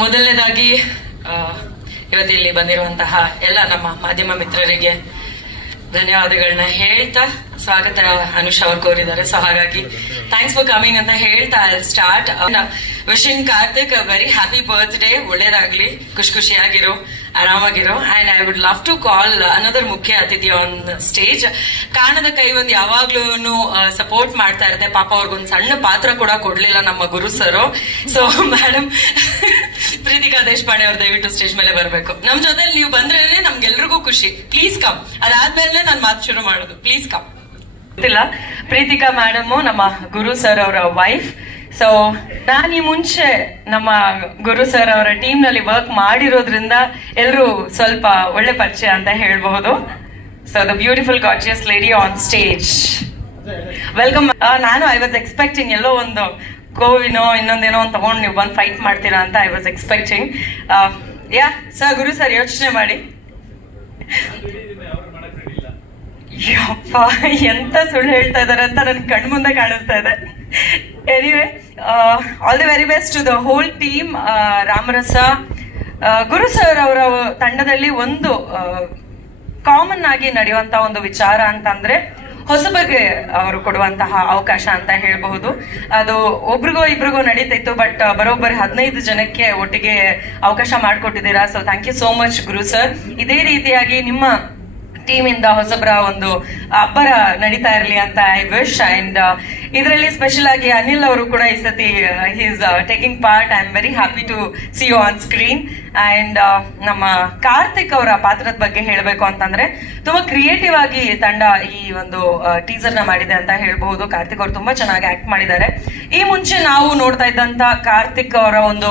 ಮೊದಲನೇದಾಗಿ ಇವತ್ತಿಲ್ಲಿ ಬಂದಿರುವಂತಹ ಎಲ್ಲ ನಮ್ಮ ಮಾಧ್ಯಮ ಮಿತ್ರರಿಗೆ ಧನ್ಯವಾದಗಳನ್ನ ಹೇಳ್ತಾ ಸ್ವಾಗತ ಅನುಷ್ ಅವರು ಕೋರಿದ್ದಾರೆ. ಸೊ ಹಾಗಾಗಿ ಥ್ಯಾಂಕ್ಸ್ ಫಾರ್ ಕಮಿಂಗ್ ಅಂತ ಹೇಳ್ತಾ I start wishing Karthik very happy birthday. ಒಳ್ಳೇದಾಗ್ಲಿ, ಖುಷಿಯಾಗಿರೋ, ಆರಾಮಾಗಿರೋ. And I would love to call another ಮುಖ್ಯ ಅತಿಥಿ ಆನ್ ಸ್ಟೇಜ್. ಕಾಣದ ಕೈ ಒಂದು ಯಾವಾಗ್ಲೂ ಸಪೋರ್ಟ್ ಮಾಡ್ತಾ ಇರುತ್ತೆ. ಪಾಪ ಅವ್ರಿಗೊಂದು ಸಣ್ಣ ಪಾತ್ರ ಕೂಡ ಕೊಡ್ಲಿಲ್ಲ ನಮ್ಮ Guru sir. So madam Preethika Deshpande ಅವ್ರು ದಯವಿಟ್ಟು ಸ್ಟೇಜ್ ಮೇಲೆ ಬರಬೇಕು. ನಮ್ ಜೊತೆ ನೀವು ಬಂದ್ರೆ ನಮ್ಗೆಲ್ರಿಗೂ ಖುಷಿ. Please come. ಅದಾದ್ಮೇಲೆ ನಾನು ಮಾತು ಶುರು ಮಾಡೋದು. Please come. ಗೊತ್ತಿಲ್ಲ, ಪ್ರೀತಿಕಾ ಮೇಡಮ್ ನಮ್ಮ ಗುರು ಸರ್ ಅವರ ವೈಫ್. ಸೊ ನಾನು ಈ ಮುಂಚೆ ನಮ್ಮ ಗುರು ಸರ್ ಅವರ ಟೀಮ್ ನಲ್ಲಿ ವರ್ಕ್ ಮಾಡಿರೋದ್ರಿಂದ ಎಲ್ಲರೂ ಸ್ವಲ್ಪ ಒಳ್ಳೆ ಪರಿಚಯ ಅಂತ ಹೇಳ್ಬಹುದು. So the beautiful gorgeous lady on stage, welcome. ನಾನು ಐ ವಾಸ್ ಎಕ್ಸ್ಪೆಕ್ಟಿಂಗ್ ಎಲ್ಲೋ ಒಂದು ಕೋವಿನೋ ಇನ್ನೊಂದೇನೋ ಒಂದು ತಗೊಂಡು ನೀವು ಬಂದು ಫೈಟ್ ಮಾಡ್ತೀರಾ ಅಂತ I was expecting. Yeah sir, Guru sir ಯೋಚನೆ ಮಾಡಿ. ಯಪ್ಪ, ಎಂತ ಸುಳ್ಳು ಹೇಳ್ತಾ ಇದಾರೆ ಅಂತ ನನ್ ಕಣ್ ಮುಂದೆ ಕಾಣಿಸ್ತಾ ಇದೆ. Anyway, all the very best to the whole team. Ramarasa Guru sir ಅವರ ತಂಡದಲ್ಲಿ ಒಂದು ಕಾಮನ್ ಆಗಿ ನಡೆಯುವಂತಹ ಒಂದು ವಿಚಾರ ಅಂತಂದ್ರೆ ಹೊಸಬಗೆ ಅವರು ಕೊಡುವಂತಹ ಅವಕಾಶ ಅಂತ ಹೇಳಬಹುದು. ಅದು ಒಬ್ರಿಗೋ ಇಬ್ರಿಗೋ ನಡೀತಿತ್ತು, ಬಟ್ ಬರೋಬ್ಬರಿ 15 ಜನಕ್ಕೆ ಒಟ್ಟಿಗೆ ಅವಕಾಶ ಮಾಡಿಕೊಟ್ಟಿದ್ದೀರಾ. So thank you so much Guru sir. ಇದೇ ರೀತಿಯಾಗಿ ನಿಮ್ಮ ಟೀಮ್ ಇಂದ ಹೊಸಬ್ರ ಒಂದು ಅಬ್ಬರ ನಡೀತಾ ಇರಲಿ ಅಂತ ಐ ವಿಶ್. ಅಂಡ್ ಇದರಲ್ಲಿ ಸ್ಪೆಷಲ್ ಆಗಿ ಅನಿಲ್ ಅವರು ಕೂಡ ಈ ಸತಿ he's taking part. I am very happy to see you on screen. And ನಮ್ಮ ಕಾರ್ತಿಕ್ ಅವರ ಪಾತ್ರದ ಬಗ್ಗೆ ಹೇಳಬೇಕು ಅಂತಂದ್ರೆ ತುಂಬಾ ಕ್ರಿಯೇಟಿವ್ ಆಗಿ ತಂಡ ಈ ಒಂದು ಟೀಸರ್ ನ ಮಾಡಿದೆ ಅಂತ ಹೇಳ್ಬಹುದು. ಕಾರ್ತಿಕ್ ಅವರು ತುಂಬಾ ಚೆನ್ನಾಗಿ ಆಕ್ಟ್ ಮಾಡಿದ್ದಾರೆ. ಈ ಮುಂಚೆ ನಾವು ನೋಡ್ತಾ ಇದ್ದಂತ ಕಾರ್ತಿಕ್ ಅವರ ಒಂದು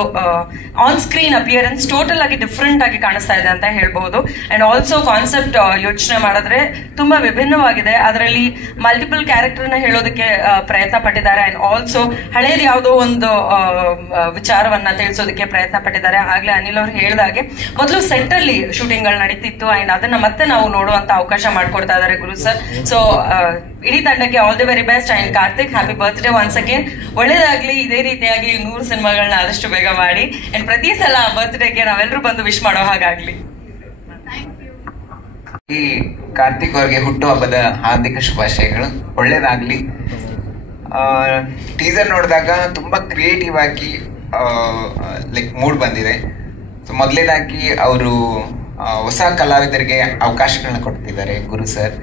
ಆನ್ ಸ್ಕ್ರೀನ್ ಅಪಿಯರೆನ್ಸ್ ಟೋಟಲ್ ಆಗಿ ಡಿಫ್ರೆಂಟ್ ಆಗಿ ಕಾಣಿಸ್ತಾ ಇದೆ ಅಂತ ಹೇಳ್ಬಹುದು. ಅಂಡ್ ಆಲ್ಸೋ ಕಾನ್ಸೆಪ್ಟ್ ಯೋಚನೆ ಮಾಡಿದ್ರೆ ತುಂಬಾ ವಿಭಿನ್ನವಾಗಿದೆ. ಅದರಲ್ಲಿ ಮಲ್ಟಿಪಲ್ ಕ್ಯಾರೆಕ್ಟರ್ ನ ಹೇಳೋದಕ್ಕೆ ಪ್ರಯತ್ನ ಪಟ್ಟಿದ್ದಾರೆ. ಅಂಡ್ ಆಲ್ಸೋ ಹಳೇದು ಯಾವುದೋ ಒಂದು ವಿಚಾರವನ್ನ ತಿಳಿಸೋದಕ್ಕೆ ಪ್ರಯತ್ನ ಪಟ್ಟಿದ್ದಾರೆ. ಆಗ್ಲೇ ಅನಿಲ್ ಅವರು ಹೇಳಿದಾಗೆ ಮೊದಲು ಸೆಟ್ ಅಲ್ಲಿ ಶೂಟಿಂಗ್ ಗಳು ನಡೀತಿತ್ತು. ಅಂಡ್ ಅದನ್ನ ಮತ್ತೆ ನಾವು ನೋಡುವಂತ ಅವಕಾಶ ಮಾಡ್ಕೊಡ್ತಾ ಇದ್ದಾರೆ ಗುರು ಸರ್. ಸೊ ಇಡೀ ತಂಡಕ್ಕೆ all the very best. And Karthik, happy birthday once again. ಒಳ್ಳೇದಾಗ್ಲಿ. ಇದೇ ರೀತಿಯಾಗಿ 100 ಸಿನಿಮಾಗಳನ್ನ ಆದಷ್ಟು ಬೇಗ ಮಾಡಿ. ಅಂಡ್ ಪ್ರತಿ ಸಲ ಬರ್ತ್ಡೇಗೆ ನಾವೆಲ್ಲರೂ ಬಂದು ವಿಶ್ ಮಾಡೋ ಹಾಗಾಗ್ಲಿ. ಈ ಕಾರ್ತಿಕ್ ಅವ್ರಿಗೆ ಹುಟ್ಟುಹಬ್ಬದ ಹಾರ್ದಿಕ ಶುಭಾಶಯಗಳು. ಒಳ್ಳೇದಾಗ್ಲಿ. ಟೀಸರ್ ನೋಡಿದಾಗ ತುಂಬಾ ಕ್ರಿಯೇಟಿವ್ ಆಗಿ ಲೈಕ್ ಮೂಡ್ ಬಂದಿದೆ. ಸೊ ಮೊದಲೇದಾಗಿ ಅವರು ಹೊಸ ಕಲಾವಿದರಿಗೆ ಅವಕಾಶಗಳನ್ನ ಕೊಡ್ತಿದ್ದಾರೆ ಗುರು ಸರ್.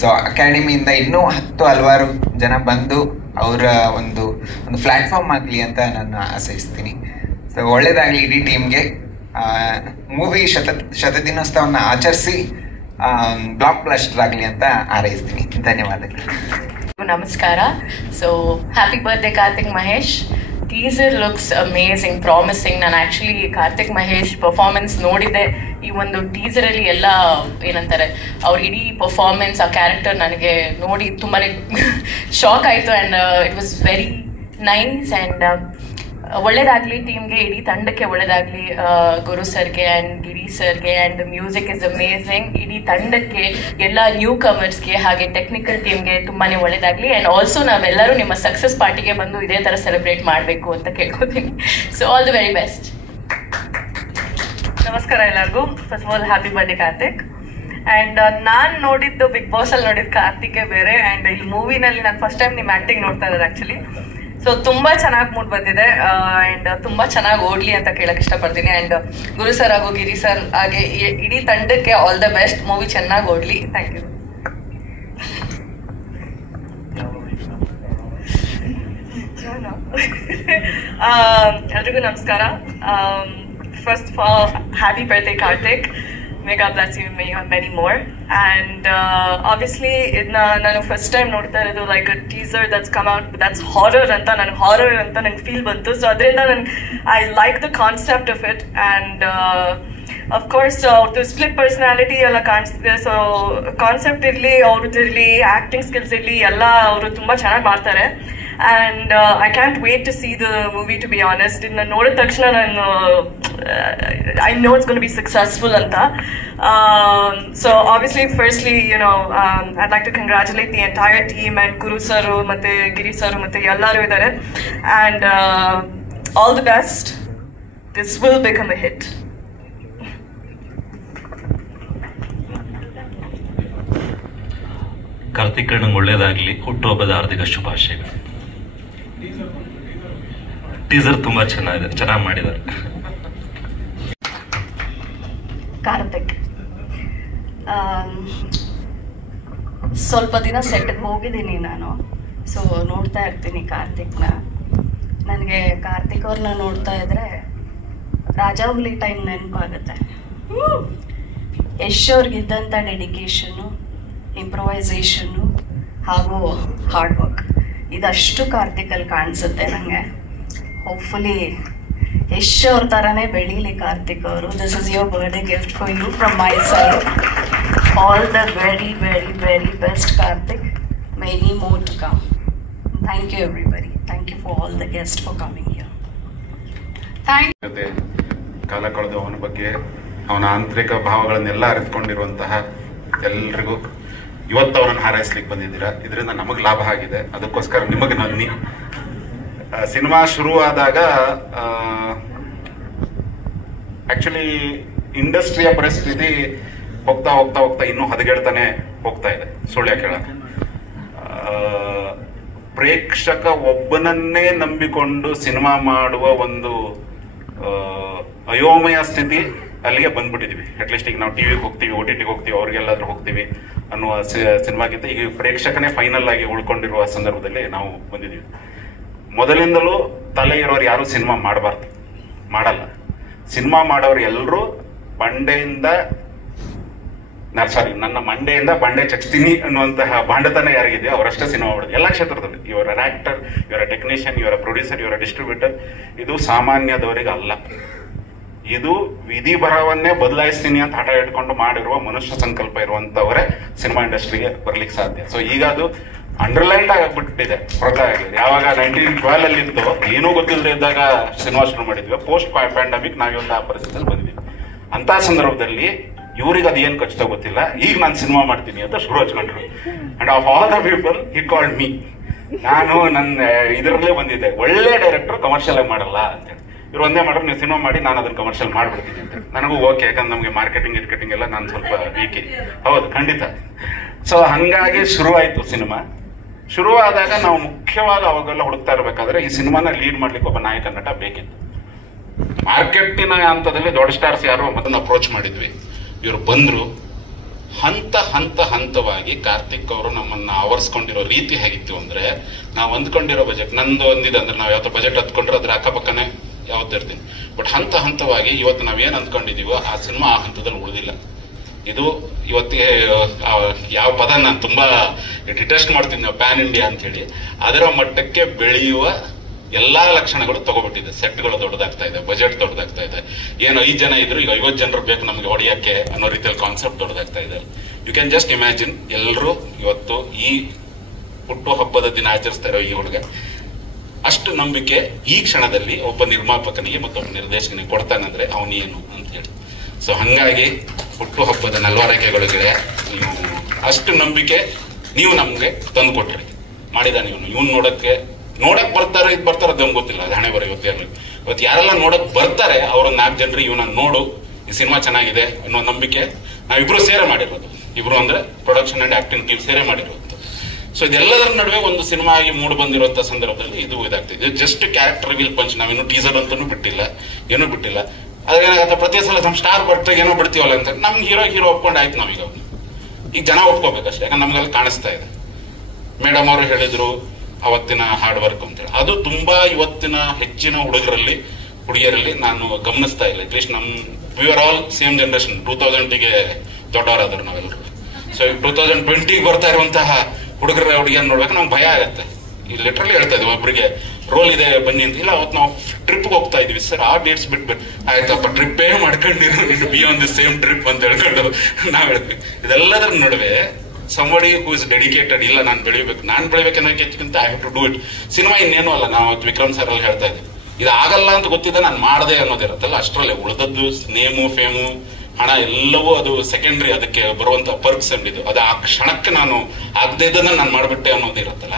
ಸೊ ಅಕಾಡೆಮಿಯಿಂದ ಇನ್ನೂ ಹಲವಾರು ಜನ ಬಂದು ಅವರ ಒಂದು ಪ್ಲಾಟ್ಫಾರ್ಮ್ ಆಗಲಿ ಅಂತ ನಾನು ಆಶಯಿಸ್ತೀನಿ. ಸೊ ಒಳ್ಳೇದಾಗಲಿ ಇಡೀ ಟೀಮ್ಗೆ. ಮೂವಿ ಶತದಿನೋತ್ಸವವನ್ನು ಆಚರಿಸಿ ಬ್ಲಾಕ್ ಬ್ಲಾಸ್ಟರ್ ಆಗಲಿ ಅಂತ ಹಾರೈಸ್ತೀನಿ. ಧನ್ಯವಾದಗಳು. ನಮಸ್ಕಾರ. So happy birthday Karthik Mahesh. Teaser looks amazing, promising. ನಾನು ಆ್ಯಕ್ಚುಲಿ ಕಾರ್ತಿಕ್ ಮಹೇಶ್ ಪರ್ಫಾರ್ಮೆನ್ಸ್ ನೋಡಿದ್ದೆ. ಈ ಒಂದು ಟೀಸರಲ್ಲಿ ಎಲ್ಲ ಏನಂತಾರೆ ಅವ್ರ ಇಡೀ ಪರ್ಫಾರ್ಮೆನ್ಸ್, ಆ ಕ್ಯಾರೆಕ್ಟರ್ ನನಗೆ ನೋಡಿ ತುಂಬಾ ಶಾಕ್ ಆಯಿತು. And it was very nice. And ಒಳ್ಳೇದಾಗಲಿ ಟೀಮ್ಗೆ, ಇಡೀ ತಂಡಕ್ಕೆ ಒಳ್ಳೇದಾಗಲಿ. ಗುರು ಸರ್ಗೆ ಆ್ಯಂಡ್ ಗಿರಿ ಸರ್ಗೆ. And music is amazing. ಇಡೀ ತಂಡಕ್ಕೆ, ಎಲ್ಲ ನ್ಯೂ ಕಮರ್ಸ್ಗೆ, ಹಾಗೆ ಟೆಕ್ನಿಕಲ್ ಟೀಮ್ಗೆ ತುಂಬಾ ಒಳ್ಳೇದಾಗಲಿ. ಆ್ಯಂಡ್ ಆಲ್ಸೋ ನಾವೆಲ್ಲರೂ ನಿಮ್ಮ ಸಕ್ಸಸ್ ಪಾರ್ಟಿಗೆ ಬಂದು ಇದೇ ಥರ ಸೆಲೆಬ್ರೇಟ್ ಮಾಡಬೇಕು ಅಂತ ಕೇಳ್ಕೊತೀನಿ. So all the very best. ನಮಸ್ಕಾರ ಎಲ್ಲರಿಗೂ. First of all happy birthday Karthik. And ನಾನು ನೋಡಿದ್ದು ಬಿಗ್ ಬಾಸ್ ಅಲ್ಲಿ ನೋಡಿದ್ದು ಕಾರ್ತಿಕೇ ಬೇರೆ. ಆ್ಯಂಡ್ ಈ ಮೂವಿನಲ್ಲಿ ನಾನು ಫಸ್ಟ್ ಟೈಮ್ ನಿಮ್ಮ ಆ್ಯಕ್ಟಿಂಗ್ ನೋಡ್ತಾ ಇರೋದು ಆ್ಯಕ್ಚುಲಿ. ಸೊ ತುಂಬಾ ಚೆನ್ನಾಗಿ ಮೂಡ್ ಬಂದಿದೆ. ಆ್ಯಂಡ್ ತುಂಬಾ ಚೆನ್ನಾಗಿ ಓಡ್ಲಿ ಅಂತ ಕೇಳಕ್ ಇಷ್ಟಪಡ್ತೀನಿ. ಆ್ಯಂಡ್ ಗುರು ಸರ್ ಹಾಗೂ ಗಿರಿ ಸರ್ ಹಾಗೆ ಇಡೀ ತಂಡಕ್ಕೆ ಆಲ್ ದ ಬೆಸ್ಟ್. ಮೂವಿ ಚೆನ್ನಾಗಿ ಓಡ್ಲಿ. Thank you. ಎಲ್ರಿಗೂ ನಮಸ್ಕಾರ. First of all happy birthday Karthik. May God bless you, may you have many more. And obviously ನಾನು ಫಸ್ಟ್ ಟೈಮ್ ನೋಡ್ತಾ ಇರೋದು like a teaser that's come out that's horror ಅಂತ. ನನಗೆ horror ಅಂತ ನಂಗೆ ಫೀಲ್ ಬಂತು. ಸೊ ಅದರಿಂದ ನನಗೆ I like the concept of it. And of course ಅವ್ರದ್ದು ಸ್ಪ್ಲಿಟ್ ಪರ್ಸನಾಲಿಟಿ ಎಲ್ಲ ಕಾಣಿಸ್ತಿದೆ. ಸೊ ಕಾನ್ಸೆಪ್ಟ್ ಇರಲಿ, ಅವ್ರದ್ದಿರಲಿ, ಆ್ಯಕ್ಟಿಂಗ್ ಸ್ಕಿಲ್ಸ್ ಇರಲಿ, ಎಲ್ಲ ಅವರು ತುಂಬ ಚೆನ್ನಾಗಿ ಮಾಡ್ತಾರೆ. And I can't wait to see the movie to be honest. ಇದನ್ನ ನೋಡಿದ ತಕ್ಷಣ ನಾನು I know it's going to be successful anta. So obviously firstly, I'd like to congratulate the entire team and Guru sir matte Giri sir matte ellaru idare, and all the best. this will become a hit. Karthik ಅಣ್ಣಂಗೆ ಒಳ್ಳೇದಾಗ್ಲಿ, ಹುಟ್ಟುಹಬ್ಬದ ಹಾರ್ದಿಕ ಶುಭಾಶಯಗಳು. Teaser ತುಂಬಾ ಚೆನ್ನಾಗಿ ಮಾಡಿದ್ದಾರೆ. ಕಾರ್ತಿಕ್ ಸ್ವಲ್ಪ ದಿನ ಸೆಟ್ಗೆ ಹೋಗಿದ್ದೀನಿ ನಾನು, ಸೊ ನೋಡ್ತಾ ಇರ್ತೀನಿ ಕಾರ್ತಿಕ್ನ. ನನಗೆ ಕಾರ್ತಿಕ್ ಅವ್ರನ್ನ ನೋಡ್ತಾ ಇದ್ರೆ ರಾಜಾಹುಲಿ ಟೈಮ್ ನೆನಪಾಗುತ್ತೆ. ಯಶ್ ಅವ್ರಿಗಿದ್ದಂಥ ಡೆಡಿಕೇಶನ್ನು, ಇಂಪ್ರೊವೈಸೇಷನ್ನು ಹಾಗೂ ಹಾರ್ಡ್ ವರ್ಕ್ ಇದಷ್ಟು ಕಾರ್ತಿಕಲ್ಲಿ ಕಾಣಿಸುತ್ತೆ ನನಗೆ. ಹೋಪ್ಫುಲಿ ಯಶ್ ಅವ್ರ ಥರನೇ ಬೆಳೀಲಿ ಕಾರ್ತಿಕ್ ಅವರು. This is your birthday gift for you from my side. All the very very very best Karthik. Many more to come. Thank you everybody. Thank you for all the guest for coming here. ಜೊತೆ ಕಾಲ ಕಳೆದು ಅವನ ಬಗ್ಗೆ ಅವನ ಆಂತರಿಕ ಭಾವಗಳನ್ನೆಲ್ಲ ಅರಿತುಕೊಂಡಿರುವಂತಹ ಎಲ್ರಿಗೂ ಇವತ್ತು ಅವನನ್ನು ಹಾರೈಸ್ಲಿಕ್ಕೆ ಬಂದಿದ್ದೀರಾ. ಇದರಿಂದ ನಮಗೆ ಲಾಭ ಆಗಿದೆ, ಅದಕ್ಕೋಸ್ಕರ ನಿಮಗೆ ನನ್ನಿ. ಸಿನಿಮಾ ಶುರುವಾದಾಗ ಆಕ್ಚುಲಿ ಇಂಡಸ್ಟ್ರಿಯ ಪರಿಸ್ಥಿತಿ ಹೋಗ್ತಾ ಹೋಗ್ತಾ ಹೋಗ್ತಾ ಇನ್ನೂ ಹದಗೆಡ್ತಾನೆ ಹೋಗ್ತಾ ಇದೆ. ಸುಳ್ಯ ಕೇಳಕ ಪ್ರೇಕ್ಷಕ ಒಬ್ಬನನ್ನೇ ನಂಬಿಕೊಂಡು ಸಿನಿಮಾ ಮಾಡುವ ಒಂದು ಅಯೋಮಯ ಸ್ಥಿತಿ ಅಲ್ಲಿಗೆ ಬಂದ್ಬಿಟ್ಟಿದೀವಿ. ಅಟ್ಲೀಸ್ಟ್ ಈಗ ನಾವು ಟಿವಿಗೆ ಹೋಗ್ತೀವಿ, OTTಗೆ ಹೋಗ್ತೀವಿ, ಅವ್ರಿಗೆಲ್ಲಾದ್ರೂ ಹೋಗ್ತೀವಿ ಅನ್ನುವ ಸಿನಿಮಾಗಿಂತ ಈಗ ಪ್ರೇಕ್ಷಕನೇ ಫೈನಲ್ ಆಗಿ ಉಳ್ಕೊಂಡಿರುವ ಸಂದರ್ಭದಲ್ಲಿ ನಾವು ಬಂದಿದ್ದೀವಿ. ಮೊದಲಿಂದಲೂ ತಲೆ ಇರೋರು ಯಾರು ಸಿನಿಮಾ ಮಾಡಬಾರ್ದು, ಮಾಡಲ್ಲ. ಸಿನಿಮಾ ಮಾಡೋರು ಎಲ್ಲರೂ ನನ್ನ ಮಂಡೆಯಿಂದ ಬಂಡೆ ಚಚ್ತೀನಿ ಅನ್ನುವಂತಹ ಬಾಂಡತನ ಯಾರಿಗಿದೆಯೋ ಅವರಷ್ಟೇ ಸಿನಿಮಾ ಮಾಡೋದು. ಎಲ್ಲ ಕ್ಷೇತ್ರದಲ್ಲಿ ಇವರ ಆಕ್ಟರ್, ಇವರ ಟೆಕ್ನಿಷಿಯನ್, ಇವರ ಪ್ರೊಡ್ಯೂಸರ್, ಇವರ ಡಿಸ್ಟ್ರಿಬ್ಯೂಟರ್. ಇದು ಸಾಮಾನ್ಯದವರಿಗೆ ಅಲ್ಲ. ಇದು ವಿಧಿ ಬರವನ್ನೇ ಬದಲಾಯಿಸ್ತೀನಿ ಅಂತ ಹಠ ಇಟ್ಕೊಂಡು ಮಾಡಿರುವ ಮನುಷ್ಯ ಸಂಕಲ್ಪ ಇರುವಂತವರೇ ಸಿನಿಮಾ ಇಂಡಸ್ಟ್ರಿಗೆ ಬರ್ಲಿಕ್ಕೆ ಸಾಧ್ಯ. ಸೊ ಈಗ ಅದು ಅಂಡರ್ಲೈನ್ಡ್ ಆಗಿಬಿಟ್ಟಿದೆ ಹೊರತಾಗಿ. ಯಾವಾಗ 1912 ಅಲ್ಲಿ ಇತ್ತು, ಏನೂ ಗೊತ್ತಿಲ್ಲದೆ ಇದ್ದಾಗ ಸಿನಿಮಾ ಶುರು ಮಾಡಿದ್ವಿ. ಪೋಸ್ಟ್ ಪ್ಯಾಂಡಮಿಕ್ ನಾವೊಂದು ಆ ಪರಿಸ್ಥಿತಿಯಲ್ಲಿ ಬಂದಿದ್ವಿ. ಅಂತ ಸಂದರ್ಭದಲ್ಲಿ ಇವ್ರಿಗೆ ಅದೇನು ಖಚಿತ ಗೊತ್ತಿಲ್ಲ. ಈಗ ನಾನು ಸಿನಿಮಾ ಮಾಡ್ತೀನಿ ಅಂತ ಶುರು ಹಚ್ಕೊಂಡ್ರು. And of all the people he called me. ನಾನು ನನ್ನ ಇದರಲ್ಲೇ ಬಂದಿದ್ದೆ, ಒಳ್ಳೆ ಡೈರೆಕ್ಟರ್ ಕಮರ್ಷಿಯಲ್ ಆಗಿ ಮಾಡಲ್ಲ ಅಂತೇಳಿ. ಇವ್ರು ಒಂದೇ ಮಾಡ್ರೆ ನೀವು ಸಿನಿಮಾ ಮಾಡಿ, ನಾನು ಅದನ್ನ ಕಮರ್ಷಿಯಲ್ ಮಾಡ್ಬಿಡ್ತೀನಿ ಅಂತ. ನನಗೂ ಓಕೆ, ಯಾಕಂದ್ರೆ ನಮಗೆ ಮಾರ್ಕೆಟಿಂಗ್ ಎಲ್ಲ ನಾನು ಸ್ವಲ್ಪ ವೀಕೆ. ಹೌದು, ಖಂಡಿತ. ಸೊ ಹಂಗಾಗಿ ಶುರುವಾಯಿತು ಸಿನಿಮಾ. ಶುರುವಾದಾಗ ನಾವು ಮುಖ್ಯವಾಗಿ ಅವಾಗೆಲ್ಲ ಹುಡುಕ್ತಾ ಇರಬೇಕಾದ್ರೆ ಈ ಸಿನಿಮಾನ ಲೀಡ್ ಮಾಡ್ಲಿಕ್ಕೆ ಒಬ್ಬ ನಾಯಕ ನಟ ಬೇಕಿತ್ತು. ಮಾರ್ಕೆಟಿನ ಹಂತದಲ್ಲಿ ದೊಡ್ಡ ಸ್ಟಾರ್ಸ್ ಯಾರು ಅದನ್ನ ಅಪ್ರೋಚ್ ಮಾಡಿದ್ವಿ. ಇವರು ಬಂದ್ರು. ಹಂತವಾಗಿ ಕಾರ್ತಿಕ್ ಅವರು ನಮ್ಮನ್ನ ಆವರಿಸ್ಕೊಂಡಿರೋ ರೀತಿ ಹೇಗಿತ್ತು ಅಂದ್ರೆ, ನಾವು ಅಂದ್ಕೊಂಡಿರೋ ಬಜೆಟ್ ನಂದು ಒಂದಿದೆ ಅಂದ್ರೆ, ನಾವು ಯಾವತ್ತೋ ಬಜೆಟ್ ಹತ್ಕೊಂಡ್ರೆ ಅದ್ರ ಅಕ್ಕಪಕ್ಕನೆ ಯಾವತ್ತೂ ಇರ್ತೀನಿ. ಬಟ್ ಹಂತವಾಗಿ ಇವತ್ತು ನಾವೇನ್ ಅಂದ್ಕೊಂಡಿದೀವೋ ಆ ಸಿನಿಮಾ ಆ ಹಂತದಲ್ಲಿ ಉಳಿದಿಲ್ಲ. ಇದು ಇವತ್ತಿಗೆ ಯಾವ ಪದ ನಾನು ತುಂಬಾ ಡಿಟೆಸ್ಟ್ ಮಾಡ್ತೀನಿ, ನಾವು ಪ್ಯಾನ್ ಇಂಡಿಯಾ ಅಂತ ಹೇಳಿ, ಅದರ ಮಟ್ಟಕ್ಕೆ ಬೆಳೆಯುವ ಎಲ್ಲಾ ಲಕ್ಷಣಗಳು ತಗೋಬಿಟ್ಟಿದೆ. ಸೆಟ್ಗಳು ದೊಡ್ಡದಾಗ್ತಾ ಇದೆ, ಬಜೆಟ್ ದೊಡ್ಡದಾಗ್ತಾ ಇದೆ. ಏನು 5 ಜನ ಇದ್ರು ಈಗ 50 ಜನರು ಬೇಕು ನಮ್ಗೆ ಹೊಡೆಯಕ್ಕೆ ಅನ್ನೋ ರೀತಿಯಲ್ಲಿ ಕಾನ್ಸೆಪ್ಟ್ ದೊಡ್ಡದಾಗ್ತಾ ಇದೆ. ಯು ಕ್ಯಾನ್ ಜಸ್ಟ್ ಇಮ್ಯಾಜಿನ್, ಎಲ್ಲರೂ ಇವತ್ತು ಈ ಹುಟ್ಟು ಹಬ್ಬದ ದಿನ ಆಚರಿಸ್ತಾ ಇರೋ ಈ ಹುಡುಗ ಅಷ್ಟು ನಂಬಿಕೆ ಈ ಕ್ಷಣದಲ್ಲಿ ಒಬ್ಬ ನಿರ್ಮಾಪಕನಿಗೆ ಮತ್ತೊಬ್ಬ ನಿರ್ದೇಶಕನಿಗೆ ಕೊಡ್ತಾನಂದ್ರೆ ಅವನೇನು ಅಂತ ಹೇಳಿ. ಸೊ ಹಂಗಾಗಿ ಹುಟ್ಟು ಹಬ್ಬದ ನಲ್ವರಕೆಗಳು ಗೆಳೆಯ, ನೀವು ಅಷ್ಟು ನಂಬಿಕೆ ನೀವು ನಮ್ಗೆ ತಂದು ಕೊಟ್ರಿ. ಮಾಡಿದಾನೆ ಇವನು ನೋಡಕ್ ಬರ್ತಾರೆ, ಅದು ನಮ್ಗೆ ಗೊತ್ತಿಲ್ಲ, ಅದು ಹಣೆ ಬರ. ಇವತ್ತು ಯಾರೆಲ್ಲ ನೋಡಕ್ ಬರ್ತಾರೆ ಅವ್ರ 4 ಜನರು ಇವನನ್ನ ನೋಡು, ಈ ಸಿನಿಮಾ ಚೆನ್ನಾಗಿದೆ ಅನ್ನೋ ನಂಬಿಕೆ ನಾವಿಬ್ರು ಸೇರೆ ಮಾಡಿರೋದು. ಇಬ್ರು ಅಂದ್ರೆ ಪ್ರೊಡಕ್ಷನ್ ಅಂಡ್ ಆಕ್ಟಿಂಗ್ ಟೀಮ್ ಸೇರೆ ಮಾಡಿರೋದು. ಸೊ ಇದೆಲ್ಲದರ ನಡುವೆ ಒಂದು ಸಿನಿಮಾ ಆಗಿ ಮೂಡ್ ಬಂದಿರುವಂತ ಸಂದರ್ಭದಲ್ಲಿ ಇದು ಇದಾಗ್ತಿದೆ. Just character reveal punch. ನಾವಿನ್ನು ಟೀಸರ್ ಅಂತಾನು ಬಿಟ್ಟಿಲ್ಲ, ಏನೂ ಬಿಟ್ಟಿಲ್ಲ. ಆದ್ರೆ ಏನಾಗತ್ತೆ, ಪ್ರತಿ ಸಲ ನಮ್ಮ ಸ್ಟಾರ್ ಬರ್ತಾಗ ಏನೋ ಬಿಡ್ತೀವಲ್ಲ ಅಂತ ನಮ್ಗೆ ಹೀರೋ ಒಪ್ಕೊಂಡು ಆಯ್ತು. ನಾವೀಗ ಈಗ ಜನ ಒಪ್ಕೋಬೇಕಷ್ಟೇ, ಯಾಕಂದ್ರೆ ನಮ್ಗೆಲ್ಲ ಕಾಣಿಸ್ತಾ ಇದೆ. ಮೇಡಮ್ ಅವರು ಹೇಳಿದ್ರು ಅವತ್ತಿನ ಹಾರ್ಡ್ ವರ್ಕ್ ಅಂತೇಳಿ, ಅದು ತುಂಬಾ ಇವತ್ತಿನ ಹೆಚ್ಚಿನ ಹುಡುಗಿಯರಲ್ಲಿ ನಾನು ಗಮನಿಸ್ತಾ ಇಲ್ಲ. At least we are all same generation. 2000ಗೆ ದೊಡ್ಡವರಾದ್ರು ನಾವೆಲ್ಲರೂ. ಸೊ 2020ಗೆ ಬರ್ತಾ ಇರುವಂತಹ ಹುಡುಗಿಯನ್ನ ನೋಡ್ಬೇಕು ನಮ್ಗೆ ಭಯ ಆಗತ್ತೆ. ಈ ಲಿಟ್ರಲಿ ಹೇಳ್ತಾ ಇದ್ವಿ, ಒಬ್ಬರಿಗೆ ರೋಲ್ ಇದೆ ಬನ್ನಿ ಅಂತ. ಇಲ್ಲ, ಅವತ್ತು ನಾವು ಟ್ರಿಪ್ಗೆ ಹೋಗ್ತಾ ಇದೀವಿ ಸರ್, ಆ ಡೇಟ್ಸ್ ಬಿಟ್ಬಿಟ್ಟು ಆಯ್ತಪ್ಪ ಟ್ರಿಪ್ಪೇ ಮಾಡ್ಕೊಂಡಿರೋ be on the same trip ಅಂತ ಹೇಳ್ಕೊಂಡು ನಾವ್ ಹೇಳ್ತೀವಿ. ಇದೆಲ್ಲದರ ನಡುವೆ somebody who is dedicated, ಇಲ್ಲ ನಾನು ಬೆಳಿಬೇಕನ್ನೋಕ್ಕಿಂತ I have to do it. Cinema ಇನ್ನೇನು ಅಲ್ಲ, ನಾವು ವಿಕ್ರಮ್ ಸರ್ ಅಲ್ಲಿ ಹೇಳ್ತಾ ಇದ್ವಿ, ಇದು ಆಗಲ್ಲ ಅಂತ ಗೊತ್ತಿದ್ದೆ ನಾನು ಮಾಡದೆ ಅನ್ನೋದಿರತ್ತಲ್ಲ, ಅಷ್ಟರಲ್ಲೇ ಉಳಿದದ್ದು ನೇಮು ಫೇಮು ಹಣ ಎಲ್ಲವೂ ಅದು ಸೆಕೆಂಡ್ರಿ. ಅದಕ್ಕೆ ಬರುವಂತ ಪರ್ಕ್ಸ್ ಅಂದಿದ್ದು ಅದು ಆ ಕ್ಷಣಕ್ಕೆ ನಾನು ಆಗದೆ ಇದ್ದನ್ನ ನಾನು ಮಾಡ್ಬಿಟ್ಟೆ ಅನ್ನೋದಿರತ್ತಲ್ಲ,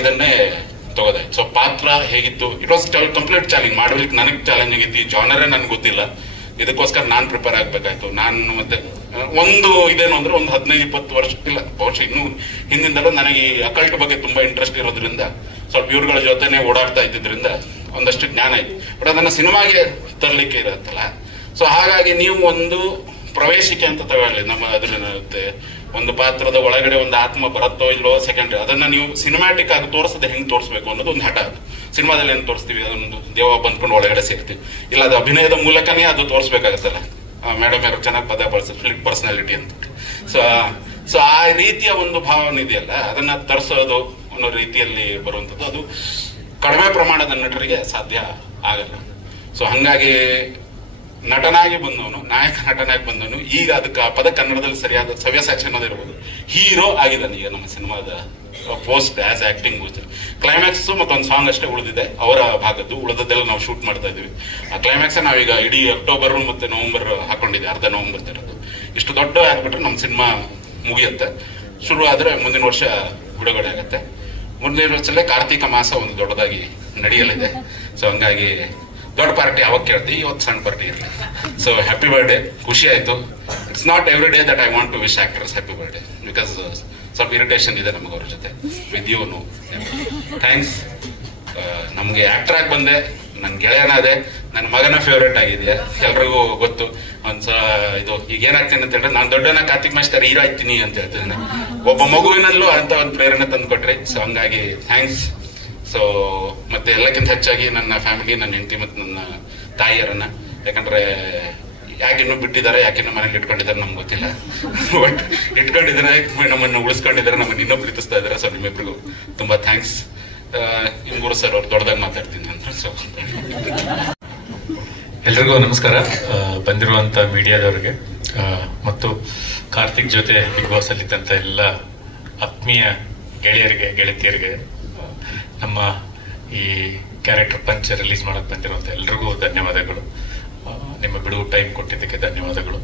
ಇದನ್ನೇ ತಗೋದಾಯ್ತು. ಸೊ ಪಾತ್ರ ಹೇಗಿತ್ತು, ಇಟ್ ವಾಸ್ ಕಂಪ್ಲೀಟ್ ಚಾಲೆಂಜ್. ಮಾಡ್ಲಿಕ್ಕೆ ನನಗೆ ಚಾಲೆಂಜ್ ಆಗಿತ್ತು, ಈ ಜಾನರೇ ನನ್ಗೆ ಗೊತ್ತಿಲ್ಲ, ಇದಕ್ಕೋಸ್ಕರ ನಾನು ಪ್ರಿಪೇರ್ ಆಗ್ಬೇಕಾಯ್ತು. ನಾನು ಮತ್ತೆ ಒಂದು ಇದೇನು ಅಂದ್ರೆ ಒಂದು 15-20 ವರ್ಷ ಇಲ್ಲ, ಬಹುಶಃ ಇನ್ನೂ ಹಿಂದಿಂದಲೂ ನನಗೆ ಈ ಅಕಲ್ಟ್ ಬಗ್ಗೆ ತುಂಬಾ ಇಂಟ್ರೆಸ್ಟ್ ಇರೋದ್ರಿಂದ ಸ್ವಲ್ಪ ಇವ್ರುಗಳ ಜೊತೆನೆ ಓಡಾಡ್ತಾ ಇದ್ದಿದ್ರಿಂದ ಒಂದಷ್ಟು ಜ್ಞಾನ ಆಯ್ತು. ಬಟ್ ಅದನ್ನ ಸಿನಿಮಾಗೆ ತರಲಿಕ್ಕೆ ಇರತ್ತಲ್ಲ, ಸೊ ಹಾಗಾಗಿ ನೀವು ಒಂದು ಪ್ರವೇಶಿಕೆ ಅಂತ ತಗೊಳ್ಳಿ. ನಮ್ಮ ಅದ್ರಿರುತ್ತೆ ಒಂದು ಪಾತ್ರದ ಒಳಗಡೆ ಒಂದು ಆತ್ಮ ಬರುತ್ತೋ ಇಲ್ಲೋ ಸೆಕೆಂಡ್ರಿ, ಅದನ್ನ ನೀವು ಸಿನಿಮ್ಯಾಟಿಕ್ ಆಗಿ ತೋರಿಸದೆ ಹೆಂಗ್ ತೋರಿಸ್ಬೇಕು ಅನ್ನೋದು ಒಂದು ಹಠ. ಅದು ಸಿನಿಮಾದಲ್ಲಿ ಏನ್ ತೋರಿಸ್ತೀವಿ, ಅದೊಂದು ದೇವ ಬಂದ್ಕೊಂಡು ಒಳಗಡೆ ಸೇರ್ತೀವಿ, ಇಲ್ಲ ಅದು ಅಭಿನಯದ ಮೂಲಕನೇ ಅದು ತೋರಿಸ್ಬೇಕಾಗತ್ತಲ್ಲ. ಮೇಡಮ್ ಯಾರು ಚೆನ್ನಾಗಿ ಪದ ಬಳಸ ಫ್ಲಿಪ್ ಪರ್ಸನಾಲಿಟಿ ಅಂತ. ಸೊ ಆ ರೀತಿಯ ಒಂದು ಭಾವನೆ ಇದೆಯಲ್ಲ, ಅದನ್ನ ತರಿಸೋದು ಅನ್ನೋ ರೀತಿಯಲ್ಲಿ ಬರುವಂಥದ್ದು ಅದು ಕಡಿಮೆ ಪ್ರಮಾಣದ ನಟರಿಗೆ ಸಾಧ್ಯ ಆಗಲ್ಲ. ಸೊ ಹಂಗಾಗಿ ನಟನಾಗಿ ಬಂದವನು, ನಾಯಕ ನಟನಾಗಿ ಬಂದವನು, ಈಗ ಅದಕ್ಕೆ ಆ ಪದ ಕನ್ನಡದಲ್ಲಿ ಸರಿಯಾದ ಸವ್ಯಸಾಚಿ ಅನ್ನೋದಿರ್ಬೋದು, ಹೀರೋ ಆಗಿದ್ದಾನೆ ಈಗ ನಮ್ಮ ಸಿನಿಮಾದ ಪೋಸ್ಟ್ ಆಸ್ ಆಕ್ಟಿಂಗ್. ಕ್ಲೈಮ್ಯಾಕ್ಸ್ ಮತ್ತೊಂದು ಸಾಂಗ್ ಅಷ್ಟೇ ಉಳಿದಿದೆ ಅವರ ಭಾಗದ್ದು, ಉಳಿದದ್ದೆಲ್ಲ ನಾವು ಶೂಟ್ ಮಾಡ್ತಾ ಇದೀವಿ. ಆ ಕ್ಲೈಮ್ಯಾಕ್ಸ್ ನಾವೀಗ ಇಡೀ ಅಕ್ಟೋಬರ್ ಮತ್ತೆ ನವೆಂಬರ್ ಹಾಕೊಂಡಿದ್ದೆ, ಅರ್ಧ ನವೆಂಬರ್ ತರದ್ದು. ಇಷ್ಟು ದೊಡ್ಡ ಆಗ್ಬಿಟ್ರೆ ನಮ್ಮ ಸಿನಿಮಾ ಮುಗಿಯುತ್ತೆ. ಶುರು ಆದ್ರೆ ಮುಂದಿನ ವರ್ಷ ಬಿಡುಗಡೆ ಆಗತ್ತೆ. ಮುಂದಿನ ವರ್ಷದಲ್ಲೇ ಕಾರ್ತಿಕ ಮಾಸ ಒಂದು ದೊಡ್ಡದಾಗಿ ನಡೆಯಲಿದೆ. ಸೊ ಹಂಗಾಗಿ ದೊಡ್ಡ ಪಾರ್ಟಿ ಅವಾಗ ಕೇಳ್ತೀವಿ, ಇವತ್ತು ಸಣ್ಣ ಪಾರ್ಟಿ ಇರಲಿ. ಸೊ ಹ್ಯಾಪಿ ಬರ್ಡೇ, ಖುಷಿ ಆಯ್ತು. It's not every day that I want to wish actors happy birthday, because ಸ್ವಲ್ಪ ಇರಿಟೇಷನ್ ಇದೆ ನಮಗೆ ಅವ್ರ ಜೊತೆ. With you know thanks. ನಮ್ಗೆ ಆಕ್ಟರ್ ಆಗಿ ಬಂದೆ, ನನ್ನ ಗೆಳೆಯನಾದೆ, ನನ್ನ ಮಗನ ಫೇವ್ರೇಟ್ ಆಗಿದೆಯಾ ಎಲ್ರಿಗೂ ಗೊತ್ತು. ಒಂದ್ಸಲ ಇದು ಈಗ ಏನಾಗ್ತೀನಿ ಅಂತ ಹೇಳಿದ್ರೆ, ನಾನು ದೊಡ್ಡನ ಕಾರ್ತಿಕ್ ಮಾಸ್ಟರ್ ಹೀರೋ ಆಗ್ತೀನಿ ಅಂತ ಹೇಳ್ತೀನಿ. ಒಬ್ಬ ಮಗುವಿನಲ್ಲೂ ಅಂತ ಒಂದು ಪ್ರೇರಣೆ ತಂದು ಕೊಟ್ರಿ. ಸೊ ಹಂಗಾಗಿ ಥ್ಯಾಂಕ್ಸ್. ಸೊ ಮತ್ತೆ ಎಲ್ಲಕ್ಕಿಂತ ಹೆಚ್ಚಾಗಿ ನನ್ನ ಫ್ಯಾಮಿಲಿ, ನನ್ನ ಹೆಂಡತಿ ಮತ್ತು ನನ್ನ ತಾಯಿಯರನ್ನ, ಯಾಕಂದ್ರೆ ಯಾಕಿನ್ನೂ ಬಿಟ್ಟಿದ್ದಾರೆ, ಯಾಕಿನ್ನೂ ಮನೇಲಿ ಇಟ್ಕೊಂಡಿದ್ದಾರೆ ನಮ್ಗೆ ಗೊತ್ತಿಲ್ಲ, ಬಟ್ ಇಟ್ಕೊಂಡಿದ್ದಾರೆ, ನಮ್ಮನ್ನು ಉಳಿಸ್ಕೊಂಡಿದ್ದಾರೆ, ನಮ್ಮನ್ನು ಇನ್ನೂ ಪ್ರೀತಿಸ್ತಾ ಇದ್ದಾರೆ. ಸೊ ನಿಮ್ಮಿಬ್ರಿಗೂ ತುಂಬಾ ಥ್ಯಾಂಕ್ಸ್. ಗುರು ಸರ್ ಅವ್ರು ದೊಡ್ಡದಾಗಿ ಮಾತಾಡ್ತೀನಿ ಅಂತ. ಸೊ ಎಲ್ರಿಗೂ ನಮಸ್ಕಾರ. ಬಂದಿರುವಂತ ಮೀಡಿಯಾದವ್ರಿಗೆ ಮತ್ತು ಕಾರ್ತಿಕ್ ಜೊತೆ ಬಿಗ್ ಬಾಸ್ ಅಲ್ಲಿದ್ದಂತ ಎಲ್ಲ ಆತ್ಮೀಯ ಗೆಳೆಯರಿಗೆ, ಗೆಳತಿಯರಿಗೆ, ನಮ್ಮ ಈ ಕ್ಯಾರೆಕ್ಟರ್ ಪಂಚ್ ರಿಲೀಸ್ ಮಾಡಕ್ ಬಂದಿರುವಂತ ಎಲ್ರಿಗೂ ಧನ್ಯವಾದಗಳು. ನಿಮ್ಮ ಬಿಡುವು ಟೈಮ್ ಕೊಟ್ಟಿದ್ದಕ್ಕೆ ಧನ್ಯವಾದಗಳು.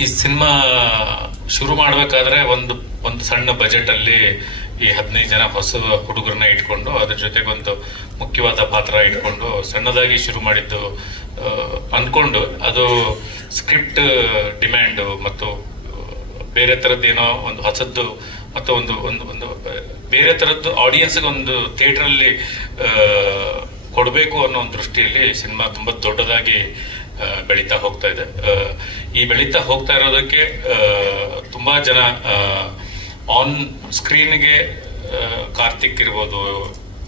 ಈ ಸಿನಿಮಾ ಶುರು ಮಾಡಬೇಕಾದ್ರೆ ಒಂದು ಸಣ್ಣ ಬಜೆಟ್ ಅಲ್ಲಿ ಈ 15 ಜನ ಹೊಸ ಹುಡುಗರನ್ನ ಇಟ್ಕೊಂಡು, ಅದ್ರ ಜೊತೆಗೆ ಒಂದು ಮುಖ್ಯವಾದ ಪಾತ್ರ ಇಟ್ಕೊಂಡು ಸಣ್ಣದಾಗಿ ಶುರು ಮಾಡಿದ್ದು ಅನ್ಕೊಂಡು, ಅದು ಸ್ಕ್ರಿಪ್ಟ್ ಡಿಮ್ಯಾಂಡ್ ಮತ್ತು ಬೇರೆ ತರದ್ದೇನೋ ಒಂದು ಹೊಸದ್ದು ಮತ್ತು ಒಂದು ಒಂದು ಒಂದು ಬೇರೆ ತರದ್ದು ಆಡಿಯನ್ಸ್ಗೆ ಒಂದು ಥಿಯೇಟರ್ ಅಲ್ಲಿ ಕೊಡಬೇಕು ಅನ್ನೋ ಒಂದು ದೃಷ್ಟಿಯಲ್ಲಿ ಸಿನಿಮಾ ತುಂಬಾ ದೊಡ್ಡದಾಗಿ ಬೆಳೀತಾ ಹೋಗ್ತಾ ಇದೆ. ಈ ಬೆಳೀತಾ ಹೋಗ್ತಾ ಇರೋದಕ್ಕೆ ತುಂಬಾ ಜನ ಆನ್ ಸ್ಕ್ರೀನ್ಗೆ ಕಾರ್ತಿಕ್ ಇರ್ಬೋದು,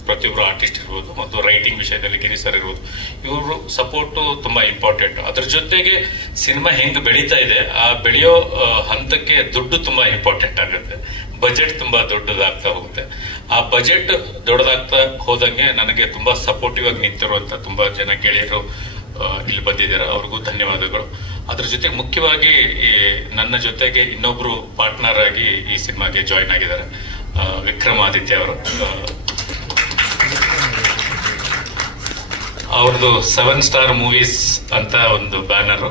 ಪ್ರತಿಯೊಬ್ಬರು ಆರ್ಟಿಸ್ಟ್ ಇರ್ಬೋದು, ಮತ್ತು ರೈಟಿಂಗ್ ವಿಷಯದಲ್ಲಿ ಗಿರಿ ಸರ್ ಇರ್ಬೋದು, ಇವರು ಸಪೋರ್ಟು ತುಂಬಾ ಇಂಪಾರ್ಟೆಂಟ್. ಅದ್ರ ಜೊತೆಗೆ ಸಿನಿಮಾ ಹೆಂಗ್ ಬೆಳೀತಾ ಇದೆ, ಆ ಬೆಳೆಯೋ ಹಂತಕ್ಕೆ ದುಡ್ಡು ತುಂಬಾ ಇಂಪಾರ್ಟೆಂಟ್ ಆಗುತ್ತೆ. ಬಜೆಟ್ ತುಂಬಾ ದೊಡ್ಡದಾಗ್ತಾ ಹೋಗುತ್ತೆ. ಆ ಬಜೆಟ್ ದೊಡ್ಡದಾಗ್ತಾ ಹೋದಂಗೆ ನನಗೆ ತುಂಬಾ ಸಪೋರ್ಟಿವ್ ಆಗಿ ನಿಂತಿರುವಂತ ತುಂಬಾ ಜನ ಗೆಳೆಯರು ಇಲ್ಲಿ ಬಂದಿದ್ದಾರೆ, ಅವ್ರಿಗೂ ಧನ್ಯವಾದಗಳು. ಅದ್ರ ಜೊತೆ ಮುಖ್ಯವಾಗಿ ನನ್ನ ಜೊತೆಗೆ ಇನ್ನೊಬ್ರು ಪಾರ್ಟ್ನರ್ ಆಗಿ ಈ ಸಿನಿಮಾಗೆ ಜಾಯಿನ್ ಆಗಿದ್ದಾರೆ, ವಿಕ್ರಮಾದಿತ್ಯ ಅವರು. ಅವ್ರದ್ದು 7 ಸ್ಟಾರ್ ಮೂವೀಸ್ ಅಂತ ಒಂದು ಬ್ಯಾನರ್,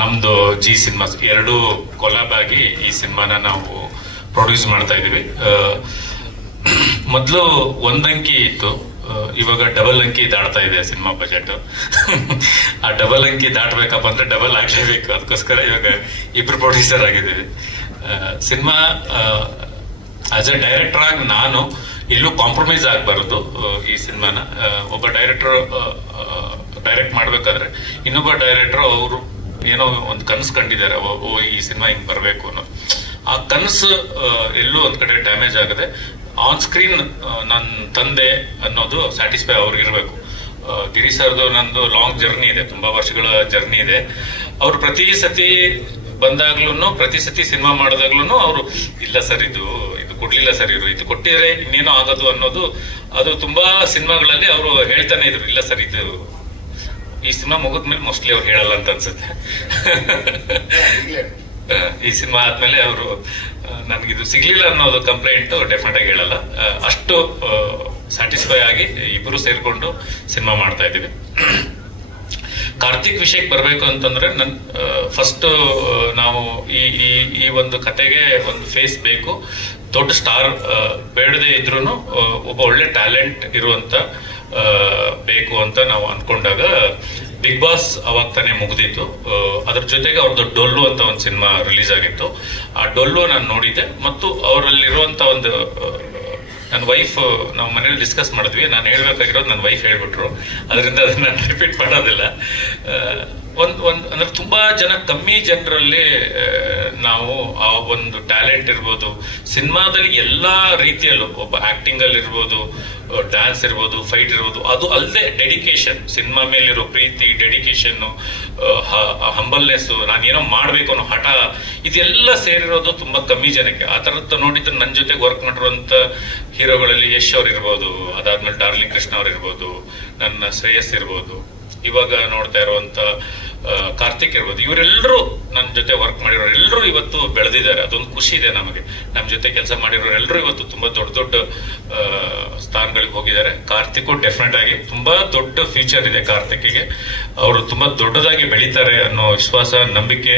ನಮ್ದು ಜಿ ಸಿನಿಮಾಸ್, 2 ಕೊಲಾಬ್ ಆಗಿ ಈ ಸಿನಿಮಾನ ನಾವು ಪ್ರೊಡ್ಯೂಸ್ ಮಾಡ್ತಾ ಇದೀವಿ. ಮೊದಲು 1 ಅಂಕಿ ಇತ್ತು, ಇವಾಗ ಡಬಲ್ ಅಂಕಿ ದಾಟ್ತಾ ಇದೆ ಸಿನಿಮಾ ಬಜೆಟ್. ಆ ಡಬಲ್ ಅಂಕಿ ದಾಟಬೇಕಪ್ಪ ಅಂದ್ರೆ ಡಬಲ್ ಆಗ್ಲೇಬೇಕು, ಅದಕ್ಕೋಸ್ಕರ ಇವಾಗ 2 ಪ್ರೊಡ್ಯೂಸರ್ ಆಗಿದ್ದೀವಿ. ಸಿನಿಮಾ ಆಸ್ ಎ ಡೈರೆಕ್ಟರ್ ಆಗಿ ನಾನು ಎಲ್ಲೂ ಕಾಂಪ್ರಮೈಸ್ ಆಗಬಾರದು. ಈ ಸಿನಿಮಾನ ಒಬ್ಬ ಡೈರೆಕ್ಟರ್ ಡೈರೆಕ್ಟ್ ಮಾಡ್ಬೇಕಾದ್ರೆ ಇನ್ನೊಬ್ಬ ಡೈರೆಕ್ಟರ್ ಅವರು ಏನೋ ಒಂದು ಕನಸು ಕಂಡಿದ್ದಾರೆ, ಈ ಸಿನಿಮಾ ಹಿಂಗ್ ಬರ್ಬೇಕು ಅನ್ನೋ ಆ ಕನಸು ಎಲ್ಲೂ ಒಂದ್ ಕಡೆ ಡ್ಯಾಮೇಜ್ ಆಗದೆ ಆನ್ ಸ್ಕ್ರೀನ್ ನನ್ನ ತಂದೆ ಅನ್ನೋದು ಸ್ಯಾಟಿಸ್ಫೈ ಅವ್ರಿಗಿರ್ಬೇಕು. ಗಿರಿ ಸರ್ದು ನಂದು ಲಾಂಗ್ ಜರ್ನಿ ಇದೆ, ತುಂಬಾ ವರ್ಷಗಳ ಜರ್ನಿ ಇದೆ. ಅವ್ರು ಪ್ರತಿ ಸತಿ ಬಂದಾಗ್ಲೂ, ಪ್ರತಿ ಸತಿ ಸಿನಿಮಾ ಮಾಡಿದಾಗ್ಲೂ ಅವರು ಇಲ್ಲ ಸರ್ ಇದು ಕೊಡ್ಲಿಲ್ಲ ಸರ್, ಇದು ಕೊಟ್ಟಿದ್ರೆ ಇನ್ನೇನೋ ಆಗೋದು ಅನ್ನೋದು, ಅದು ತುಂಬಾ ಸಿನಿಮಾಗಳಲ್ಲಿ ಅವರು ಹೇಳ್ತಾನೆ ಇದ್ರು, ಇಲ್ಲ ಸರ್ ಇದು ಈ ಸಿನಿಮಾ ಮುಗಿದ್ಮೇಲೆ ಮೋಸ್ಟ್ಲಿ ಅವ್ರು ಹೇಳಲ್ಲ ಅಂತ ಅನ್ಸುತ್ತೆ. ಈ ಸಿನಿಮಾ ಆದ್ಮೇಲೆ ಅವರು ನನ್ಗಿದು ಸಿಗ್ಲಿಲ್ಲ ಅನ್ನೋದು ಕಂಪ್ಲೇಂಟ್ ಡೆಫಿನೆಟ್ ಆಗಿ ಹೇಳಲ್ಲ. ಅಷ್ಟು ಸ್ಯಾಟಿಸ್ಫೈ ಆಗಿ ಇಬ್ಬರು ಸೇರ್ಕೊಂಡು ಸಿನಿಮಾ ಮಾಡ್ತಾ ಇದೀವಿ. ಕಾರ್ತಿಕ್ ವಿಷಯಕ್ಕೆ ಬರ್ಬೇಕು ಅಂತಂದ್ರೆ ಫಸ್ಟ್ ನಾವು ಈ ಒಂದು ಕತೆಗೆ ಒಂದು ಫೇಸ್ ಬೇಕು. ದೊಡ್ಡ ಸ್ಟಾರ್ ಬೇಡದೇ ಇದ್ರೂ ಒಬ್ಬ ಒಳ್ಳೆ ಟ್ಯಾಲೆಂಟ್ ಇರುವಂತ ಬೇಕು ಅಂತ ನಾವು ಅನ್ಕೊಂಡಾಗ ಬಿಗ್ ಬಾಸ್ ಅವಾಗ ತಾನೇ ಮುಗಿದಿತ್ತು. ಅದ್ರ ಜೊತೆಗೆ ಅವ್ರದ್ದು ಡೊಲ್ಲು ಅಂತ ಒಂದು ಸಿನಿಮಾ ರಿಲೀಸ್ ಆಗಿತ್ತು. ಆ ಡೊಲ್ಲು ನಾನು ನೋಡಿದ್ದೆ ಮತ್ತು ಅವರಲ್ಲಿರುವಂತ ಒಂದು ನನ್ನ ವೈಫ್ ನಾವು ಮನೇಲಿ ಡಿಸ್ಕಸ್ ಮಾಡಿದ್ವಿ. ನಾನು ಹೇಳ್ಬೇಕಾಗಿರೋದು ನನ್ನ ವೈಫ್ ಹೇಳ್ಬಿಟ್ರು, ಅದರಿಂದ ಅದನ್ನ ನಾನು ರಿಪೀಟ್ ಮಾಡೋದಿಲ್ಲ. ಅಂದ್ರೆ ತುಂಬಾ ಜನ ಕಮ್ಮಿ ಜನರಲ್ಲಿ ನಾವು ಆ ಒಂದು ಟ್ಯಾಲೆಂಟ್ ಇರ್ಬೋದು, ಸಿನಿಮಾದಲ್ಲಿ ಎಲ್ಲಾ ರೀತಿಯಲ್ಲೂ ಒಬ್ಬ ಆಕ್ಟಿಂಗ್ ಅಲ್ಲಿ ಇರ್ಬೋದು, ಡ್ಯಾನ್ಸ್ ಇರ್ಬೋದು, ಫೈಟ್ ಇರ್ಬೋದು, ಅದು ಅಲ್ಲದೆ ಡೆಡಿಕೇಶನ್, ಸಿನಿಮಾ ಮೇಲಿರೋ ಪ್ರೀತಿ, ಡೆಡಿಕೇಶನ್, ಹಂಬಲ್ನೆಸ್, ನಾನೇನೋ ಮಾಡ್ಬೇಕು ಅನ್ನೋ ಹಠ, ಇದೆಲ್ಲ ಸೇರಿರೋದು ತುಂಬಾ ಕಮ್ಮಿ ಜನಕ್ಕೆ. ಆ ತರದ್ದು ನೋಡಿದ್ರೆ ನನ್ನ ಜೊತೆಗೆ ವರ್ಕ್ ಮಾಡಿರುವಂತ ಹೀರೋಗಳಲ್ಲಿ ಯಶ್ ಅವ್ರು ಇರ್ಬೋದು, ಅದಾದ್ಮೇಲೆ ಡಾರ್ಲಿಂಗ್ ಕೃಷ್ಣ ಅವ್ರು ಇರ್ಬೋದು, ನನ್ನ ಶ್ರೇಯಸ್ ಇರ್ಬೋದು, ಇವಾಗ ನೋಡ್ತಾ ಇರುವಂತ ಕಾರ್ತಿಕ್ ಇರ್ಬೋದು, ಇವರೆಲ್ಲರೂ ನನ್ನ ಜೊತೆ ವರ್ಕ್ ಮಾಡಿರೋರು ಎಲ್ಲರೂ ಇವತ್ತು ಬೆಳೆದಿದ್ದಾರೆ. ಅದೊಂದು ಖುಷಿ ಇದೆ ನಮಗೆ. ನಮ್ಮ ಜೊತೆ ಕೆಲಸ ಮಾಡಿರೋರು ಎಲ್ಲರೂ ಇವತ್ತು ತುಂಬಾ ದೊಡ್ಡ ದೊಡ್ಡ ಸ್ಥಾನಗಳಿಗೆ ಹೋಗಿದ್ದಾರೆ. ಕಾರ್ತಿಕ್ ಡೆಫಿನೆಟ್ ಆಗಿ ತುಂಬಾ ದೊಡ್ಡ ಫ್ಯೂಚರ್ ಇದೆ ಕಾರ್ತಿಕ್ಗೆ. ಅವರು ತುಂಬಾ ದೊಡ್ಡದಾಗಿ ಬೆಳೀತಾರೆ ಅನ್ನೋ ವಿಶ್ವಾಸ, ನಂಬಿಕೆ,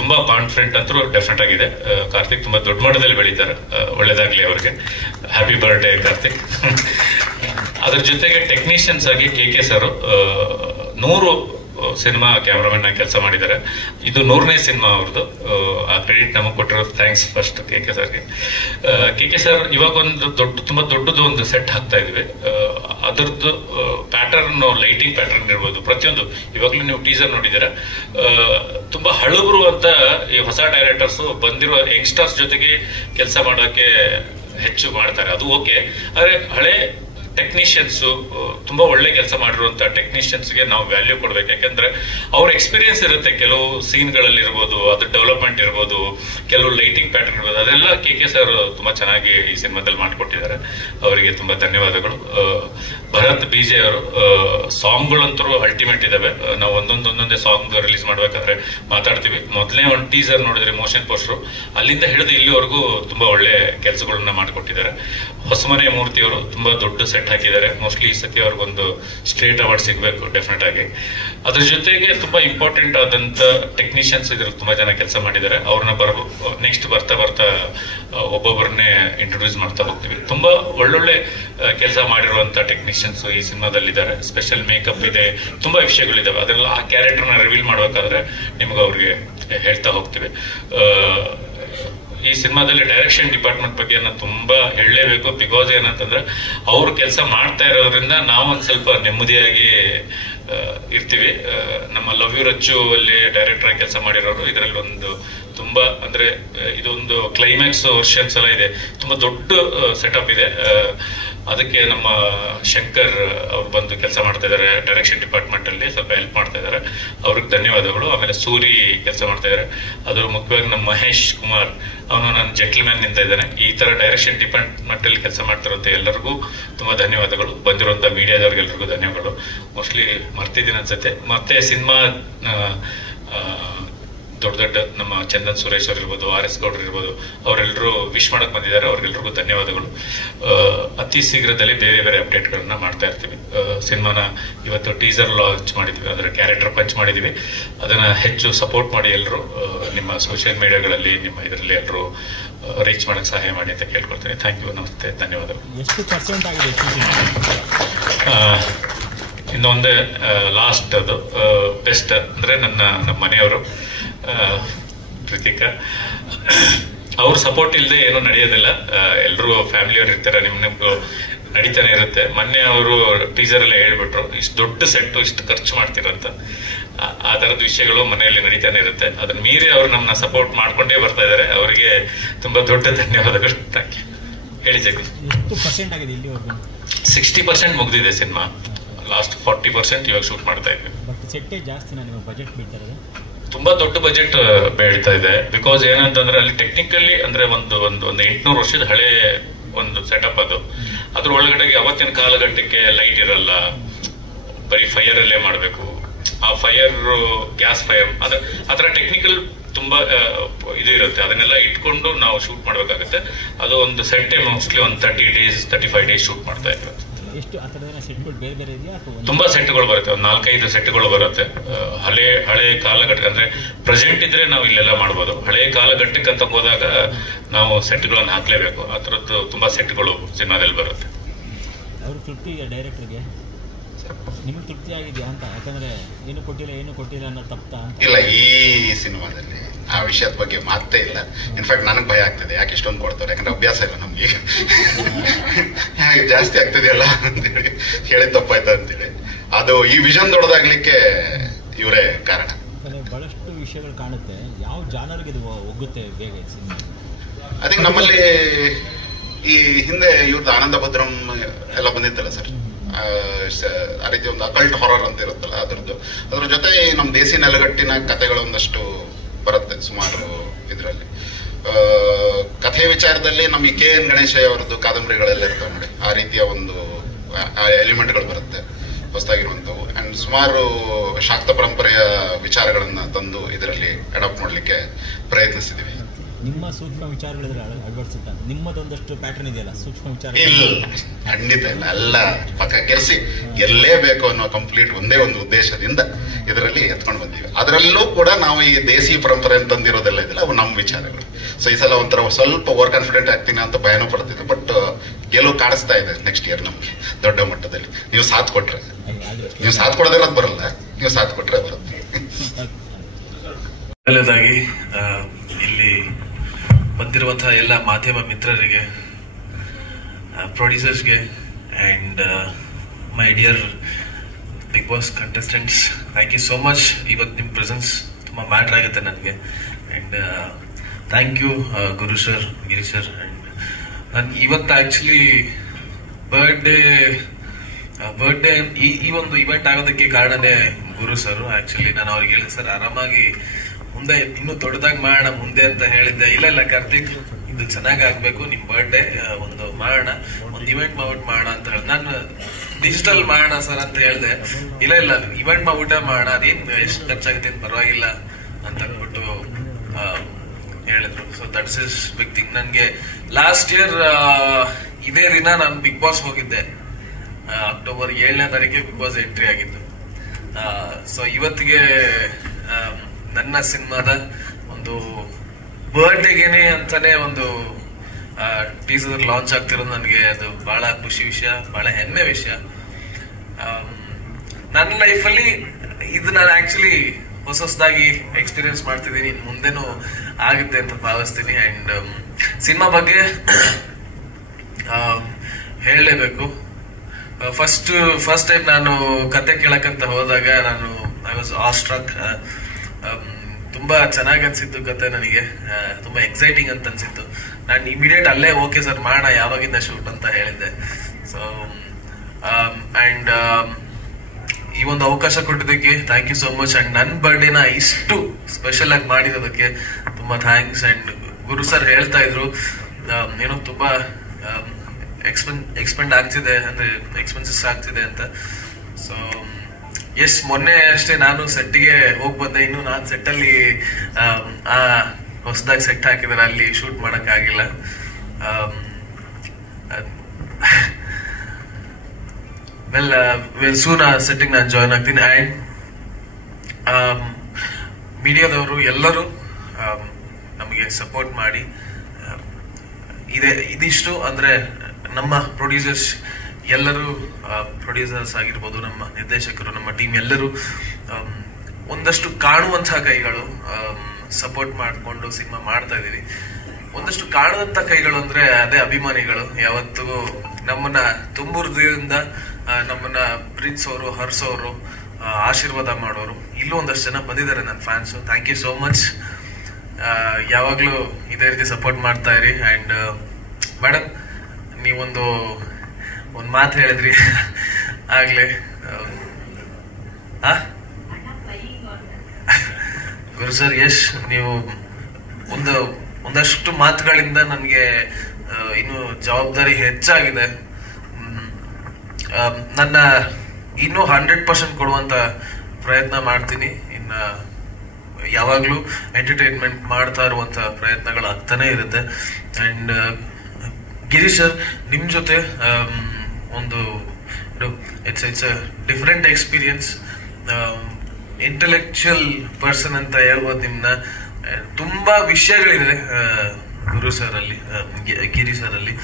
ತುಂಬಾ ಕಾನ್ಫಿಡೆಂಟ್ ಅಂತೂ ಡೆಫಿನೆಟ್ ಆಗಿದೆ. ಕಾರ್ತಿಕ್ ತುಂಬಾ ದೊಡ್ಡ ಮಟ್ಟದಲ್ಲಿ ಬೆಳೀತಾರೆ. ಒಳ್ಳೇದಾಗ್ಲಿ ಅವ್ರಿಗೆ. Happy birthday Karthik. ಅದ್ರ ಜೊತೆಗೆ ಟೆಕ್ನಿಷಿಯನ್ಸ್ ಆಗಿ ಕೆ ಸರ್ 100 ಸಿನಿಮಾ ಕ್ಯಾಮ್ರಾಮನ್ ಆಗಿ ಕೆಲಸ ಮಾಡಿದ್ದಾರೆ. ಇದು 100ನೇ ಸಿನಿಮಾ ಅವ್ರದ್ದು. ಆ ಕ್ರೆಡಿಟ್ ನಮಗೆ ಕೊಟ್ಟಿರೋ ಥ್ಯಾಂಕ್ಸ್ ಫಸ್ಟ್ ಕೆ ಸರ್ಗೆ. ಕೆ ಸರ್ ಇವಾಗ ಒಂದು ತುಂಬಾ ದೊಡ್ಡದು ಒಂದು ಸೆಟ್ ಹಾಕ್ತಾ ಇದೀವಿ. ಅದರದ್ದು ಪ್ಯಾಟರ್ನ್, ಲೈಟಿಂಗ್ ಪ್ಯಾಟರ್ನ್ ಇರ್ಬೋದು, ಪ್ರತಿಯೊಂದು ಇವಾಗ್ಲೂ ನೀವು ಟೀಸರ್ ನೋಡಿದ್ದೀರಾ. ತುಂಬಾ ಹಳಬರು ಅಂತ ಈ ಹೊಸ ಡೈರೆಕ್ಟರ್ಸ್ ಬಂದಿರುವ ಯಂಗ್ಸ್ಟರ್ಸ್ ಜೊತೆಗೆ ಕೆಲಸ ಮಾಡೋಕೆ ಹೆಚ್ಚು ಮಾಡ್ತಾರೆ, ಅದು ಓಕೆ. ಆದ್ರೆ ಹಳೆ ಟೆಕ್ನಿಷಿಯನ್ಸ್, ತುಂಬಾ ಒಳ್ಳೆ ಕೆಲಸ ಮಾಡಿರುವಂತ ಟೆಕ್ನಿಷಿಯನ್ಸ್ಗೆ ನಾವು ವ್ಯಾಲ್ಯೂ ಕೊಡ್ಬೇಕು. ಯಾಕಂದ್ರೆ ಅವ್ರ ಎಕ್ಸ್ಪೀರಿಯನ್ಸ್ ಇರುತ್ತೆ. ಕೆಲವು ಸೀನ್ಗಳಲ್ಲಿ ಇರ್ಬೋದು, ಅದ್ರ ಡೆವಲಪ್ಮೆಂಟ್ ಇರ್ಬೋದು, ಕೆಲವು ಲೈಟಿಂಗ್ ಪ್ಯಾಟರ್ನ್ ಇರ್ಬೋದು, ಅದೆಲ್ಲ ಕೆ ಸರ್ ತುಂಬಾ ಚೆನ್ನಾಗಿ ಈ ಸಿನಿಮಾದಲ್ಲಿ ಮಾಡಿಕೊಟ್ಟಿದ್ದಾರೆ. ಅವರಿಗೆ ತುಂಬಾ ಧನ್ಯವಾದಗಳು. ಭರತ್ ಬಿಜೆ ಅವರು ಸಾಂಗ್ಗಳಂತೂ ಅಲ್ಟಿಮೇಟ್ ಇದಾವೆ. ನಾವು ಒಂದೊಂದೇ ಸಾಂಗ್ ರಿಲೀಸ್ ಮಾಡ್ಬೇಕಾದ್ರೆ ಮಾತಾಡ್ತೀವಿ. ಮೊದಲನೇ ಒಂದು ಟೀಸರ್ ನೋಡಿದ್ರೆ ಮೋಷನ್ ಪೋಸ್ಟರ್, ಅಲ್ಲಿಂದ ಹಿಡಿದು ಇಲ್ಲಿವರೆಗೂ ತುಂಬಾ ಒಳ್ಳೆ ಕೆಲಸಗಳನ್ನ ಮಾಡಿಕೊಟ್ಟಿದ್ದಾರೆ. ಹೊಸಮನೆ ಮೂರ್ತಿ ಅವರು ತುಂಬಾ ದೊಡ್ಡ ಸೆಟ್ ಹಾಕಿದ್ದಾರೆ. ಮೋಸ್ಟ್ಲಿ ಈ ಸತಿ ಅವ್ರಿಗೊಂದು ಸ್ಟೇಟ್ ಅವಾರ್ಡ್ ಸಿಗಬೇಕು ಡೆಫಿನೆಟ್ ಆಗಿ. ಅದ್ರ ಜೊತೆಗೆ ತುಂಬಾ ಇಂಪಾರ್ಟೆಂಟ್ ಆದಂತ ಟೆಕ್ನಿಷಿಯನ್ಸ್ ಇದ್ರಲ್ಲಿ ತುಂಬಾ ಜನ ಕೆಲಸ ಮಾಡಿದ್ದಾರೆ. ಅವ್ರನ್ನ ನೆಕ್ಸ್ಟ್ ಬರ್ತಾ ಒಬ್ಬೊಬ್ಬರನ್ನೇ ಇಂಟ್ರೊಡ್ಯೂಸ್ ಮಾಡ್ತಾ ಹೋಗ್ತೀವಿ. ತುಂಬಾ ಒಳ್ಳೊಳ್ಳೆ ಕೆಲಸ ಮಾಡಿರುವಂತ ಟೆಕ್ನಿಷಿಯನ್ಸ್ ಈ ಸಿನಿಮಾದಲ್ಲಿದ್ದಾರೆ. ಸ್ಪೆಷಲ್ ಮೇಕಪ್ ಇದೆ, ತುಂಬಾ ವಿಷಯಗಳಿದಾವೆ. ಅದೆಲ್ಲ ಆ ಕ್ಯಾರೆಕ್ಟರ್ನ ರಿವೀಲ್ ಮಾಡ್ಬೇಕಾದ್ರೆ ನಿಮ್ಗೆ ಅವ್ರಿಗೆ ಹೇಳ್ತಾ ಹೋಗ್ತೀವಿ. ಈ ಸಿನಿಮಾದಲ್ಲಿ ಡೈರೆಕ್ಷನ್ ಡಿಪಾರ್ಟ್ಮೆಂಟ್ ಬಗ್ಗೆ ನಾನು ತುಂಬಾ ಹೇಳಲೇಬೇಕು. ಬಿಕಾಸ್ ಏನಂತಂದ್ರೆ ಅವ್ರು ಕೆಲಸ ಮಾಡ್ತಾ ಇರೋದ್ರಿಂದ ನಾವು ಒಂದ್ ಸ್ವಲ್ಪ ನೆಮ್ಮದಿಯಾಗಿ ಇರ್ತೀವಿ. ನಮ್ಮ ಲವ್ ಯು ರಚ್ಚು ಅಲ್ಲಿ ಡೈರೆಕ್ಟರ್ ಆಗಿ ಕೆಲಸ ಮಾಡಿರೋರು. ಇದರಲ್ಲಿ ಒಂದು ತುಂಬಾ ಅಂದ್ರೆ ಇದೊಂದು ಕ್ಲೈಮ್ಯಾಕ್ಸ್ ವರ್ಷನ್ಸ್ ಎಲ್ಲ ಇದೆ. ತುಂಬಾ ದೊಡ್ಡ ಸೆಟಪ್ ಇದೆ. ಅದಕ್ಕೆ ನಮ್ಮ ಶಂಕರ್ ಅವ್ರು ಬಂದು ಕೆಲಸ ಮಾಡ್ತಾ ಇದ್ದಾರೆ ಡೈರೆಕ್ಷನ್ ಡಿಪಾರ್ಟ್ಮೆಂಟ್ ಅಲ್ಲಿ, ಸ್ವಲ್ಪ ಹೆಲ್ಪ್ ಮಾಡ್ತಾ ಇದ್ದಾರೆ. ಅವ್ರಿಗೆ ಧನ್ಯವಾದಗಳು. ಆಮೇಲೆ ಸೂರಿ ಕೆಲಸ ಮಾಡ್ತಾ ಇದ್ದಾರೆ. ಅದ್ರ ಮುಖ್ಯವಾಗಿ ನಮ್ಮ ಮಹೇಶ್ ಕುಮಾರ್, ಅವನು ನನ್ನ ಜೆಂಟಲ್ಮ್ಯಾನ್ ನಿಂತ ಇದ್ದಾನೆ. ಈ ತರ ಡೈರೆಕ್ಷನ್ ಡಿಪಾರ್ಟ್ಮೆಂಟ್ ಅಲ್ಲಿ ಕೆಲಸ ಮಾಡ್ತಿರುವಂತ ಎಲ್ಲರಿಗೂ ತುಂಬಾ ಧನ್ಯವಾದಗಳು. ಬಂದಿರುವಂತ ಮೀಡಿಯಾದವ್ರಿಗೆಲ್ರಿಗೂ ಧನ್ಯವಾದಗಳು. ಮೋಸ್ಟ್ಲಿ ಮರ್ತಿದ್ದೀನಿ ಅನ್ಸುತ್ತೆ. ಮತ್ತೆ ಸಿನಿಮಾ ದೊಡ್ಡ ನಮ್ಮ ಚಂದನ್ ಸುರೇಶ್ ಅವ್ರು ಇರ್ಬೋದು, RS ಗೌಡ್ರು ಇರ್ಬೋದು, ಅವರೆಲ್ಲರೂ ವಿಶ್ ಮಾಡಕ್ ಬಂದಿದ್ದಾರೆ. ಅವ್ರಿಗೆಲ್ರಿಗೂ ಧನ್ಯವಾದಗಳು. ಅತಿ ಶೀಘ್ರದಲ್ಲಿ ಬೇರೆ ಬೇರೆ ಅಪ್ಡೇಟ್ಗಳನ್ನ ಮಾಡ್ತಾ ಇರ್ತೀವಿ. ಸಿನಿಮಾನ ಇವತ್ತು ಟೀಸರ್ ಲಾಂಚ್ ಮಾಡಿದ್ವಿ, ಅದರ ಕ್ಯಾರೆಕ್ಟರ್ ಪಂಚ್ ಮಾಡಿದೀವಿ. ಅದನ್ನ ಹೆಚ್ಚು ಸಪೋರ್ಟ್ ಮಾಡಿ ಎಲ್ಲರೂ ನಿಮ್ಮ ಸೋಷಿಯಲ್ ಮೀಡಿಯಾಗಳಲ್ಲಿ, ನಿಮ್ಮ ಇದರಲ್ಲಿ ಎಲ್ಲರೂ ರೀಚ್ ಮಾಡಕ್ ಸಹಾಯ ಮಾಡಿ ಅಂತ ಕೇಳ್ಕೊಳ್ತೀನಿ. ಥ್ಯಾಂಕ್ ಯು, ನಮಸ್ತೆ, ಧನ್ಯವಾದಗಳು. ಇನ್ನೊಂದೇ ಲಾಸ್ಟ್ ಅದು ಬೆಸ್ಟ್ ಅಂದ್ರೆ ನಮ್ಮ ಮನೆಯವರು ಕೃತಿಕಾ, ಅವ್ರ ಸಪೋರ್ಟ್ ಇಲ್ಲದೆ ಏನೂ ನಡೆಯೋದಿಲ್ಲ. ಎಲ್ಲರೂ ಫ್ಯಾಮಿಲಿಯವ್ರು ಇರ್ತಾರೆ, ನಿಮ್ಗೂ ನಡೀತಾನೆ ಇರುತ್ತೆ. ಮೊನ್ನೆ ಅವರು ಟೀಸರ್ ಅಲ್ಲೇ ಹೇಳ್ಬಿಟ್ರು, ಇಷ್ಟು ದೊಡ್ಡ ಸೆಟ್ ಇಷ್ಟು ಖರ್ಚು ಮಾಡ್ತಿರಂತ. ಆ ತರದ ವಿಷಯಗಳು ಮನೆಯಲ್ಲಿ ನಡೀತಾನೆ ಇರುತ್ತೆ. ಅದನ್ನ ಮೀರಿ ಅವ್ರು ನಮ್ಮನ್ನ ಸಪೋರ್ಟ್ ಮಾಡ್ಕೊಂಡೇ ಬರ್ತಾ ಇದ್ದಾರೆ. ಅವರಿಗೆ ತುಂಬಾ ದೊಡ್ಡ ಧನ್ಯವಾದಗಳು. Thank you. ಹೇಳಿ ಜಗದೀಶ್. 60% ಮುಗ್ದಿದೆ ಸಿನಿಮಾ. ಲಾಸ್ಟ್ 40% ಇವಾಗ ಶೂಟ್ ಮಾಡ್ತಾ ಇದ್ವಿ. ತುಂಬಾ ದೊಡ್ಡ ಬಜೆಟ್ ಬೇಡ್ತಾ ಇದೆ. ಬಿಕಾಸ್ ಏನಂತಂದ್ರೆ ಅಲ್ಲಿ ಟೆಕ್ನಿಕಲಿ ಅಂದ್ರೆ ಒಂದು 800 ವರ್ಷದ ಹಳೆ ಒಂದು ಸೆಟಪ್ ಅದು. ಅದ್ರ ಒಳಗಡೆಗೆ ಅವತ್ತಿನ ಕಾಲಘಟ್ಟಕ್ಕೆ ಲೈಟ್ ಇರಲ್ಲ, ಬರೀ ಫೈರ್ ಅಲ್ಲೇ ಮಾಡ್ಬೇಕು. ಆ ಫೈರ್, ಗ್ಯಾಸ್ ಫೈರ್, ಅದರ ಟೆಕ್ನಿಕಲ್ ತುಂಬಾ ಇದು ಇರುತ್ತೆ. ಅದನ್ನೆಲ್ಲ ಇಟ್ಕೊಂಡು ನಾವು ಶೂಟ್ ಮಾಡ್ಬೇಕಾಗುತ್ತೆ. ಅದು ಒಂದು ಸೆಟ್ ಮೋಸ್ಟ್ಲಿ ಒಂದು 35 ಡೇಸ್ ಶೂಟ್ ಮಾಡ್ತಾ ಇದ್ವಿ. ಎಷ್ಟು ಆ ಥರದ ಸೆಟ್ಗಳು ಬೇರೆ ಬೇರೆ ಇದೆಯಾ ಅಥವಾ ತುಂಬಾ ಸೆಟ್ಗಳು ಬರುತ್ತೆ, ಒಂದು 4-5 ಸೆಟ್ಗಳು ಬರುತ್ತೆ. ಹಳೆ ಕಾಲಘಟ್ಟ ಅಂದ್ರೆ ಪ್ರೆಸೆಂಟ್ ಇದ್ರೆ ನಾವು ಇಲ್ಲೆಲ್ಲ ಮಾಡ್ಬೋದು. ಹಳೆ ಕಾಲಘಟ್ಟಕ್ಕೆ ಅಂತ ಹೋದಾಗ ನಾವು ಸೆಟ್ಗಳನ್ನು ಹಾಕ್ಲೇಬೇಕು. ಆ ಥರದ್ದು ತುಂಬಾ ಸೆಟ್ಗಳು ಸಿನಿಮಾದಲ್ಲಿ ಬರುತ್ತೆ. ಅವ್ರ ತೃಪ್ತಿ ಇದೆಯಾ ಡೈರೆಕ್ಟರ್ಗೆ? ನಿಮಗೆ ತೃಪ್ತಿ ಆಗಿದೆಯಾ ಅಂತ? ಯಾಕಂದ್ರೆ ಏನು ಕೊಟ್ಟಿಲ್ಲ ಅನ್ನೋ ತಪ್ಪ ಅಂತ ಇಲ್ಲ. ಈ ಸಿನಿಮಾದಲ್ಲಿ ಆ ವಿಷಯದ ಬಗ್ಗೆ ಮಾತೇ ಇಲ್ಲ. ಇನ್ಫ್ಯಾಕ್ಟ್ ನನಗೆ ಭಯ ಆಗ್ತದೆ, ಯಾಕೆ ಇಷ್ಟೊಂದು ಕೊಡ್ತಾರೆ, ಯಾಕಂದ್ರೆ ಅಭ್ಯಾಸ ಇಲ್ಲ ನಮ್ಗೆ. ಜಾಸ್ತಿ ಆಗ್ತದೆಯಲ್ಲ ಅಂತೇಳಿ ಹೇಳಿ ತಪ್ಪಾಯ್ತ ಅಂತೇಳಿ. ಅದು ಈ ವಿಷನ್ ದೊಡ್ಡದಾಗ್ಲಿಕ್ಕೆ ಇವರೇ ಕಾರಣ. ಬಹಳಷ್ಟು ವಿಷಯಗಳು ಕಾಣುತ್ತೆ. ಯಾವ ಜಾನರ್ಗೆ ಇದು ಒಗ್ಗುತ್ತೆ ಬೇಗ ಸಿನಿಮಾ? ಐ ಥಿಂಕ್ ನಮ್ಮಲ್ಲಿ ಈ ಹಿಂದೆ ಇವ್ರದ್ದು ಆನಂದ ಭದ್ರಂ ಎಲ್ಲ ಬಂದಿತ್ತಲ್ಲ ಸರ್, ಆ ರೀತಿ ಒಂದು ಅಕಲ್ಟ್ ಹಾರರ್ ಅಂತ ಇರುತ್ತಲ್ಲ ಅದರದ್ದು. ಅದ್ರ ಜೊತೆ ನಮ್ಮ ದೇಸಿ ನೆಲಗಟ್ಟಿನ ಕಥೆಗಳೊಂದಷ್ಟು ಬರುತ್ತೆ ಸುಮಾರು ಇದರಲ್ಲಿ. ಕಥೆ ವಿಚಾರದಲ್ಲಿ ನಮ್ಮ ಕೆ ಎನ್ ಗಣೇಶಯ್ಯ ಅವರದ್ದು ಕಾದಂಬರಿಗಳೆಲ್ಲ ಇರ್ತವೆ ನೋಡಿ, ಆ ರೀತಿಯ ಒಂದು ಎಲಿಮೆಂಟ್ಗಳು ಬರುತ್ತೆ ಹೊಸದಾಗಿರುವಂಥವು. ಅಂಡ್ ಸುಮಾರು ಶಾಕ್ತ ಪರಂಪರೆಯ ವಿಚಾರಗಳನ್ನ ತಂದು ಇದರಲ್ಲಿ ಅಡಾಪ್ಟ್ ಮಾಡಲಿಕ್ಕೆ ಪ್ರಯತ್ನಿಸಿದ್ದೀವಿ. ನಿಮ್ಮ ಸೂಕ್ಷ್ಮ ವಿಚಾರಗಳಿದ್ರೆ ಅಳವಡಿಸುತ್ತ ನಿಮ್ಮದೊಂದಷ್ಟು ಪ್ಯಾಟರ್ನ್ ಇದೆಯಲ್ಲ ಸೂಕ್ಷ್ಮ ವಿಚಾರ? ಇಲ್ಲ, ಖಂಡಿತ ಇಲ್ಲ. ಎಲ್ಲ ಪಕ್ಕ ಕೆರೆಸಿ ಎಲ್ಲೇ ಬೇಕು ಅನ್ನೋ ಕಂಪ್ಲೀಟ್ ಒಂದೇ ಒಂದು ಉದ್ದೇಶದಿಂದ ಇದರಲ್ಲಿ ಎತ್ಕೊಂಡು ಬಂದೀವಿ. ಅದರಲ್ಲೂ ಕೂಡ ನಾವು ಈ ದೇಸಿ ಪರಂಪರೆ ತಂದಿರೋದೆಲ್ಲ ಇದೆಲ್ಲ ಅವು ನಮ್ಮ ವಿಚಾರಗಳು. ಸೊ ಈ ಸಲ ಒಂಥರ ಸ್ವಲ್ಪ ಓವರ್ ಕಾನ್ಫಿಡೆಂಟ್ ಆಗ್ತೀನಿ ಅಂತ ಭಯನೂ ಪಡ್ತಿದ್ದೆ. ಬಟ್ ಗೆಲುವು ಕಾಣಿಸ್ತಾ ಇದೆ ನೆಕ್ಸ್ಟ್ ಇಯರ್ ನಮ್ಗೆ ದೊಡ್ಡ ಮಟ್ಟದಲ್ಲಿ. ನೀವು ಸಾಥ್ ಕೊಟ್ರೆ, ನೀವು ಸಾಥ್ ಕೊಡೋದಿರೋದು ಬರಲ್ಲ, ನೀವು ಸಾಥ್ ಕೊಟ್ರೆ ಬರುತ್ತೆ. ಮೊದಲನೇದಾಗಿ ಇಲ್ಲಿ ಬಂದಿರುವಂತಹ ಎಲ್ಲ ಮಾಧ್ಯಮ ಮಿತ್ರರಿಗೆ, ಪ್ರೊಡ್ಯೂಸರ್ಸ್ಗೆ and my dear Bigg Boss contestants, thank you so much. ಇವತ್ತು ನಿಮ್ಮ ಪ್ರೆಸೆನ್ಸ್ ತುಂಬ ಮ್ಯಾಟ್ರ್ ಆಗುತ್ತೆ ನನಗೆ. And thank you Guru sir, Giri sir. And ನಾನು ಇವತ್ತು ಆ್ಯಕ್ಚುಲಿ ಬರ್ಡೇ ಈ ಒಂದು ಇವೆಂಟ್ ಆಗೋದಕ್ಕೆ ಕಾರಣನೇ ಗುರು ಸರ್. ಆ್ಯಕ್ಚುಲಿ ನಾನು ಅವ್ರಿಗೆ ಹೇಳಿದೆ, ಸರ್ ಆರಾಮಾಗಿ ಮುಂದೆ ಇನ್ನೂ ದೊಡ್ಡದಾಗಿ ಮಾಡೋಣ ಮುಂದೆ ಅಂತ ಹೇಳಿದ್ದೆ. ಇಲ್ಲ ಕಾರ್ತಿಕ್, ಇದು ಚೆನ್ನಾಗಿ ಆಗ್ಬೇಕು, ನಿಮ್ ಬರ್ಡೇ ಒಂದು ಮಾಡೋಣ, ಒಂದು ಇವೆಂಟ್ ಮಾಡ್ಬಿಟ್ಟು ಮಾಡೋಣ ಅಂತ ಹೇಳಿ. ನಾನು ಡಿಜಿಟಲ್ ಮಾಡೋಣ ಸರ್ ಅಂತ ಹೇಳಿದೆ. ಇಲ್ಲ ಇವೆಂಟ್ ಮಾಡ್ಬಿಟ್ಟೆ ಮಾಡೋಣ, ಅದೇನ್ ಎಷ್ಟು ಖರ್ಚಾಗುತ್ತೆ ಅಂತ ಪರವಾಗಿಲ್ಲ ಅಂತ ಅಂದ್ಬಿಟ್ಟು ಹೇಳಿದ್ರು. So that's is big thing. ನನ್ಗೆ ಲಾಸ್ಟ್ ಇಯರ್ ಇದೇ ದಿನ ನಾನು ಬಿಗ್ ಬಾಸ್ ಹೋಗಿದ್ದೆ. ಅಕ್ಟೋಬರ್ 7ನೇ ತಾರೀಕಿಗೆ ಬಿಗ್ ಬಾಸ್ ಎಂಟ್ರಿ ಆಗಿತ್ತು. ಸೊ ಇವತ್ತಿಗೆ ನನ್ನ ಸಿನಿಮಾದ ಒಂದು ಬರ್ಡೇಗೆನೆ ಅಂತಾನೆ ಒಂದು ಟೀಸರ್ ಲಾಂಚ್ ಆಗ್ತಿರೋದು ನನಗೆ ಅದು ಬಹಳ ಖುಷಿ ವಿಷಯ, ಬಹಳ ಹೆಮ್ಮೆ ವಿಷಯ. ನನ್ನ ಲೈಫಲ್ಲಿ ಇದು ನಾನು ಆಕ್ಚುಲಿ ಹೊಸದಾಗಿ ಎಕ್ಸ್ಪೀರಿಯನ್ಸ್ ಮಾಡ್ತಿದ್ದೀನಿ, ಇನ್ನು ಮುಂದೆನೂ ಆಗುತ್ತೆ ಅಂತ ಭಾವಿಸ್ತೀನಿ. ಅಂಡ್ ಸಿನಿಮಾ ಬಗ್ಗೆ ಹೇಳಲೇಬೇಕು. ಫಸ್ಟ್ ಟೈಮ್ ನಾನು ಕತೆ ಕೇಳಕ್ಕಂತ ಹೋದಾಗ ಐ ವಾಸ್ ಆಸ್ಟ್ರಕ್. ತುಂಬಾ ಚೆನ್ನಾಗಿ ಅನ್ಸಿತ್ತು ಕತೆ ನನಗೆ, ತುಂಬಾ ಎಕ್ಸೈಟಿಂಗ್ ಅಂತ ಅನ್ಸಿತ್ತು. ನಾನು ಇಮಿಡಿಯೇಟ್ ಅಲ್ಲೇ ಓಕೆ ಸರ್ ಮಾಡೋಣ, ಯಾವಾಗಿಂದ ಶೂಟ್ ಅಂತ ಹೇಳಿದ್ದೆ. ಸೊ ಅಂಡ್ ಈ ಒಂದು ಅವಕಾಶ ಕೊಟ್ಟಿದ್ದಕ್ಕೆ thank you so much. And ನನ್ನ ಬರ್ಡೇನ ಇಷ್ಟು ಸ್ಪೆಷಲ್ ಆಗಿ ಮಾಡಿರೋದಕ್ಕೆ ತುಂಬಾ ಥ್ಯಾಂಕ್ಸ್. ಅಂಡ್ ಗುರು ಸರ್ ಹೇಳ್ತಾ ಇದ್ರು ಏನೋ ತುಂಬಾ ಎಕ್ಸ್ಪೆಂಡ್ ಆಗ್ತಿದೆ, ಅಂದ್ರೆ ಎಕ್ಸ್ಪೆನ್ಸಸ್ ಆಗ್ತಿದೆ ಅಂತ. ಸೊ ಎಸ್, ಮೊನ್ನೆ ಅಷ್ಟೇ ನಾನು ಸೆಟ್ಗೆ ಹೋಗಿ ಬಂದೆ. ಇನ್ನು ನಾನು ಸೆಟ್ಟಲ್ಲಿ ಹೊಸದಾಗಿ ಸೆಟ್ ಹಾಕಿದಾರೆ, ಅಲ್ಲಿ ಶೂಟ್ ಮಾಡಕ್ ಆಗಿಲ್ಲ. ವೆಲ್ ಸೂನ್ ಆ ಸೆಟ್ಟಿಂಗ್ ನಾನು ಜಾಯ್ನ್ ಆಗ್ತೀನಿ. ಅಂಡ್ ಮೀಡಿಯಾದವರು ಎಲ್ಲರೂ ನಮಗೆ ಸಪೋರ್ಟ್ ಮಾಡಿ ಇದಿಷ್ಟು ಅಂದ್ರೆ ನಮ್ಮ ಪ್ರೊಡ್ಯೂಸರ್ಸ್ ಎಲ್ಲರೂ, ಪ್ರೊಡ್ಯೂಸರ್ಸ್ ಆಗಿರ್ಬೋದು, ನಮ್ಮ ನಿರ್ದೇಶಕರು, ನಮ್ಮ ಟೀಮ್ ಎಲ್ಲರೂ ಒಂದಷ್ಟು ಕಾಣುವಂತಹ ಕೈಗಳು, ಸಪೋರ್ಟ್ ಮಾಡಿಕೊಂಡು ಸಿನಿಮಾ ಮಾಡ್ತಾ ಇದೀವಿ. ಒಂದಷ್ಟು ಕಾಣುವಂತ ಕೈಗಳು ಅಂದ್ರೆ ಅದೇ ಅಭಿಮಾನಿಗಳು. ಯಾವತ್ತಿಗೂ ನಮ್ಮನ್ನ ತುಂಬ ಹೃದಯದಿಂದ ನಮ್ಮನ್ನ ಪ್ರೀತಿಸೋರು, ಹರ್ಸೋರು, ಆಶೀರ್ವಾದ ಮಾಡೋರು ಇಲ್ಲೂ ಒಂದಷ್ಟು ಜನ ಬಂದಿದ್ದಾರೆ ನನ್ನ fans. Thank you so much. ಯಾವಾಗ್ಲೂ ಇದೇ ರೀತಿ ಸಪೋರ್ಟ್ ಮಾಡ್ತಾ ಇರಿ. ಅಂಡ್ ಮೇಡಮ್, ನೀವೊಂದು ಮಾತು ಹೇಳಿದ್ರಿ ಆಗ್ಲೇ, ಗುರು ಸರ್, ಯಶ್, ನೀವು ಒಂದಷ್ಟು ಮಾತುಗಳಿಂದ ನನಗೆ ಇನ್ನು ಜವಾಬ್ದಾರಿ ಹೆಚ್ಚಾಗಿದೆ. ನನ್ನ ಇನ್ನೂ 100% ಕೊಡುವಂತ ಪ್ರಯತ್ನ ಮಾಡ್ತೀನಿ. ಇನ್ನ ಯಾವಾಗ್ಲೂ ಎಂಟರ್ಟೈನ್ಮೆಂಟ್ ಮಾಡ್ತಾ ಇರುವಂತ ಪ್ರಯತ್ನಗಳು ಆಗ್ತಾನೆ ಇರುತ್ತೆ. ಅಂಡ್ ಗಿರೀಶ್ ಸರ್, ನಿಮ್ ಜೊತೆ ಒಂದು it's a different experience. Intellectual person ಅಂತ ಹೇಳ್ಬೋದು ನಿಮ್ನ. ತುಂಬಾ ವಿಷಯಗಳಿದೆ ಗುರು ಸರ್ ಅಲ್ಲಿ, ಗಿರಿ ಸರ್ ಅಲ್ಲಿ.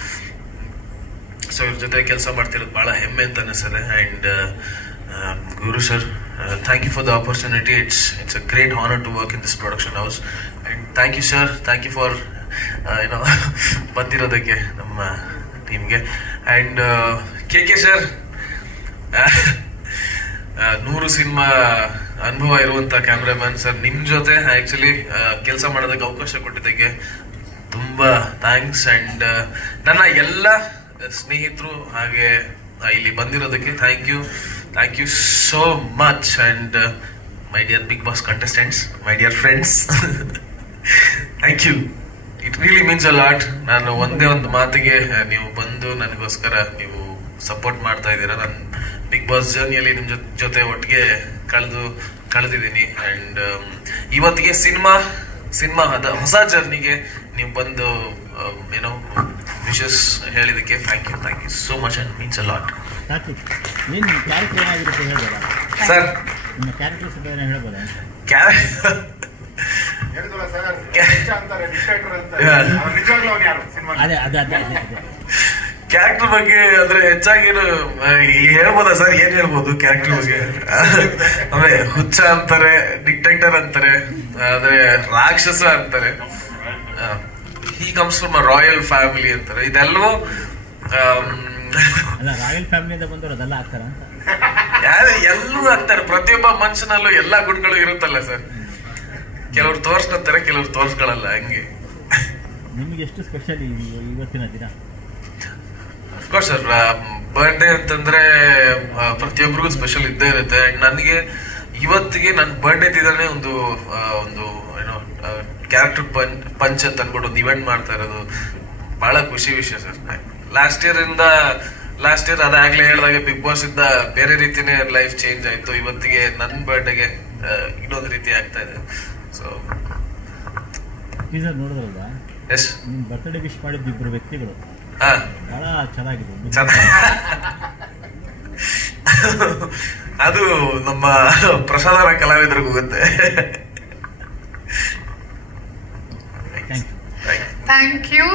ಸೊ ಇವ್ರ ಜೊತೆ ಕೆಲಸ ಮಾಡ್ತಿರೋದು ಬಹಳ ಹೆಮ್ಮೆ ಅಂತ ಅನಿಸ್ತದೆ. And Guru sir, thank you for the opportunity. It's a great honor to work in this production house. And thank you sir, thank you for ಬಂದಿರೋದಕ್ಕೆ ನಮ್ಮ ಟೀಮ್ಗೆ. ಅಂಡ್ KK ಸರ್, 100 ಸಿನಿಮಾ ಅನುಭವ ಇರುವಂತ ಕ್ಯಾಮ್ರಾಮನ್ ಸರ್, ನಿಮ್ ಜೊತೆ actually ಕೆಲಸ ಮಾಡೋದಕ್ಕೆ ಅವಕಾಶ ಕೊಟ್ಟಿದ್ದಕ್ಕೆ ತುಂಬಾ ಥ್ಯಾಂಕ್ಸ್. ಅಂಡ್ ನನ್ನ ಎಲ್ಲ ಸ್ನೇಹಿತರು ಹಾಗೆ ಇಲ್ಲಿ ಬಂದಿರೋದಕ್ಕೆ thank you so much. And my dear Bigg Boss contestants, my dear friends, thank you. It really means a lot. ನಾನು ಒಂದೇ ಒಂದು ಮಾತಿಗೆ ನೀವು ಬಂದು ನನಗೋಸ್ಕರ ನೀವು ಸಪೋರ್ಟ್ ಮಾಡ್ತಾ ಇದ್ದೀರಾ. ನಾನು ಬಿಗ್ ಬಾಸ್ ಜರ್ನಿಯಲ್ಲಿ ನಿಮ್ ಜೊತೆ ಒಟ್ಟಿಗೆ ಕಳೆದಿದ್ದೀನಿ. ಅಂಡ್ ಇವತ್ತಿಗೆ ಸಿನಿಮಾ ಹೊಸ ಜರ್ನಿಗೆ ನೀವು ಬಂದು ಏನೋ ವಿಶಸ್ ಹೇಳಿದಕ್ಕೆ thank you so much. And means a lot. ನಿಮ್ಮ ಕ್ಯಾರೆಕ್ಟರ್ ಏನಾಗಿರುತ್ತೆ ಹೇಳ್ಬೋದಾ ಸರ್? ನಿಮ್ಮ ಕ್ಯಾರೆಕ್ಟರ್ಸ್ ಹೇಳ್ಬೋದಾ? ಕ್ಯಾರೆಕ್ಟರ್ ಬಗ್ಗೆ ಅಂದ್ರೆ ಹೆಚ್ಚಾಗಿ ಹೇಳ್ಬೋದಾ ಸರ್? ಏನ್ ಹೇಳ್ಬೋದು ಕ್ಯಾರೆಕ್ಟರ್ ಬಗ್ಗೆ? ಅಂದ್ರೆ ಹುಚ್ಚ ಅಂತಾರೆ, ಡಿಕ್ಟೇಟರ್ ಅಂತಾರೆ, ಅಂದ್ರೆ ರಾಕ್ಷಸ ಅಂತಾರೆ, he comes from a royal family ಅಂತಾರೆ. ಇದೆಲ್ಲವೂ ರಾಯಲ್ ಫ್ಯಾಮಿಲಿಯಿಂದ ಬಂದವರು ಅದೆಲ್ಲ ಆಗ್ತಾರ? ಎಲ್ಲರೂ ಆಗ್ತಾರೆ. ಪ್ರತಿಯೊಬ್ಬ ಮನುಷ್ಯನಲ್ಲೂ ಎಲ್ಲಾ ಗುಣಗಳು ಇರುತ್ತಲ್ಲ ಸರ್. ಕೆಲವ್ರು ತೋರ್ಸ್ಕೊತಾರೆ, ಕೆಲವ್ರು ತೋರ್ಸ್ಕೊಳಲ್ಲ. ಹಂಗೆ ನಿಮ್ಗೆ ಎಷ್ಟು ಸ್ಪೆಷಲ್ ಇವತ್ತಿನ ದಿನ? ಅಫ್ಕೋರ್ಸ್ ಸರ್, ಬರ್ಡೇ ಅಂತಂದ್ರೆ ಪ್ರತಿಯೊಬ್ಬರಿಗೂ ಸ್ಪೆಷಲ್ ಇದ್ದೇ ಇರುತ್ತೆ. ಅಂಡ್ ನನಗೆ ಇವತ್ತಿಗೆ ನನ್ನ ಬರ್ಡೇ ದಿನನೇ ಒಂದು ಏನೋ ಕ್ಯಾರೆಕ್ಟರ್ ಪಂಚ್ ಅಂತ ಅನ್ಬಿಟ್ಟು ಒಂದು ಇವೆಂಟ್ ಮಾಡ್ತಾ ಇರೋದು ಬಹಳ ಖುಷಿ ವಿಷಯ ಸರ್. ಲಾಸ್ಟ್ ಇಯರ್ ಅದಾಗ್ಲೇ ಹೇಳಿದಾಗ ಬಿಗ್ ಬಾಸ್ ಇಂದ ಬೇರೆ ರೀತಿನೇ ಲೈಫ್ ಚೇಂಜ್ ಆಯ್ತು. ಇವತ್ತಿಗೆ ನನ್ನ ಬರ್ಡೇಗೆ ಇನ್ನೊಂದು ರೀತಿ ಆಗ್ತಾ ಇದೆ. ಸೊ ನೋಡಿದ್ರಲ್ವಾ, ನಿಮ್ ಬರ್ತ್ಡೇ ವಿಶ್ ಮಾಡಿದ್ದು ಇಬ್ರು ವ್ಯಕ್ತಿಗಳು ಬಹಳ ಚೆನ್ನಾಗಿದೆ. ಅದು ನಮ್ಮ ಪ್ರಸಾದನ ಕಲಾವಿದರಿಗೆ ಹೋಗುತ್ತೆ. Thank you.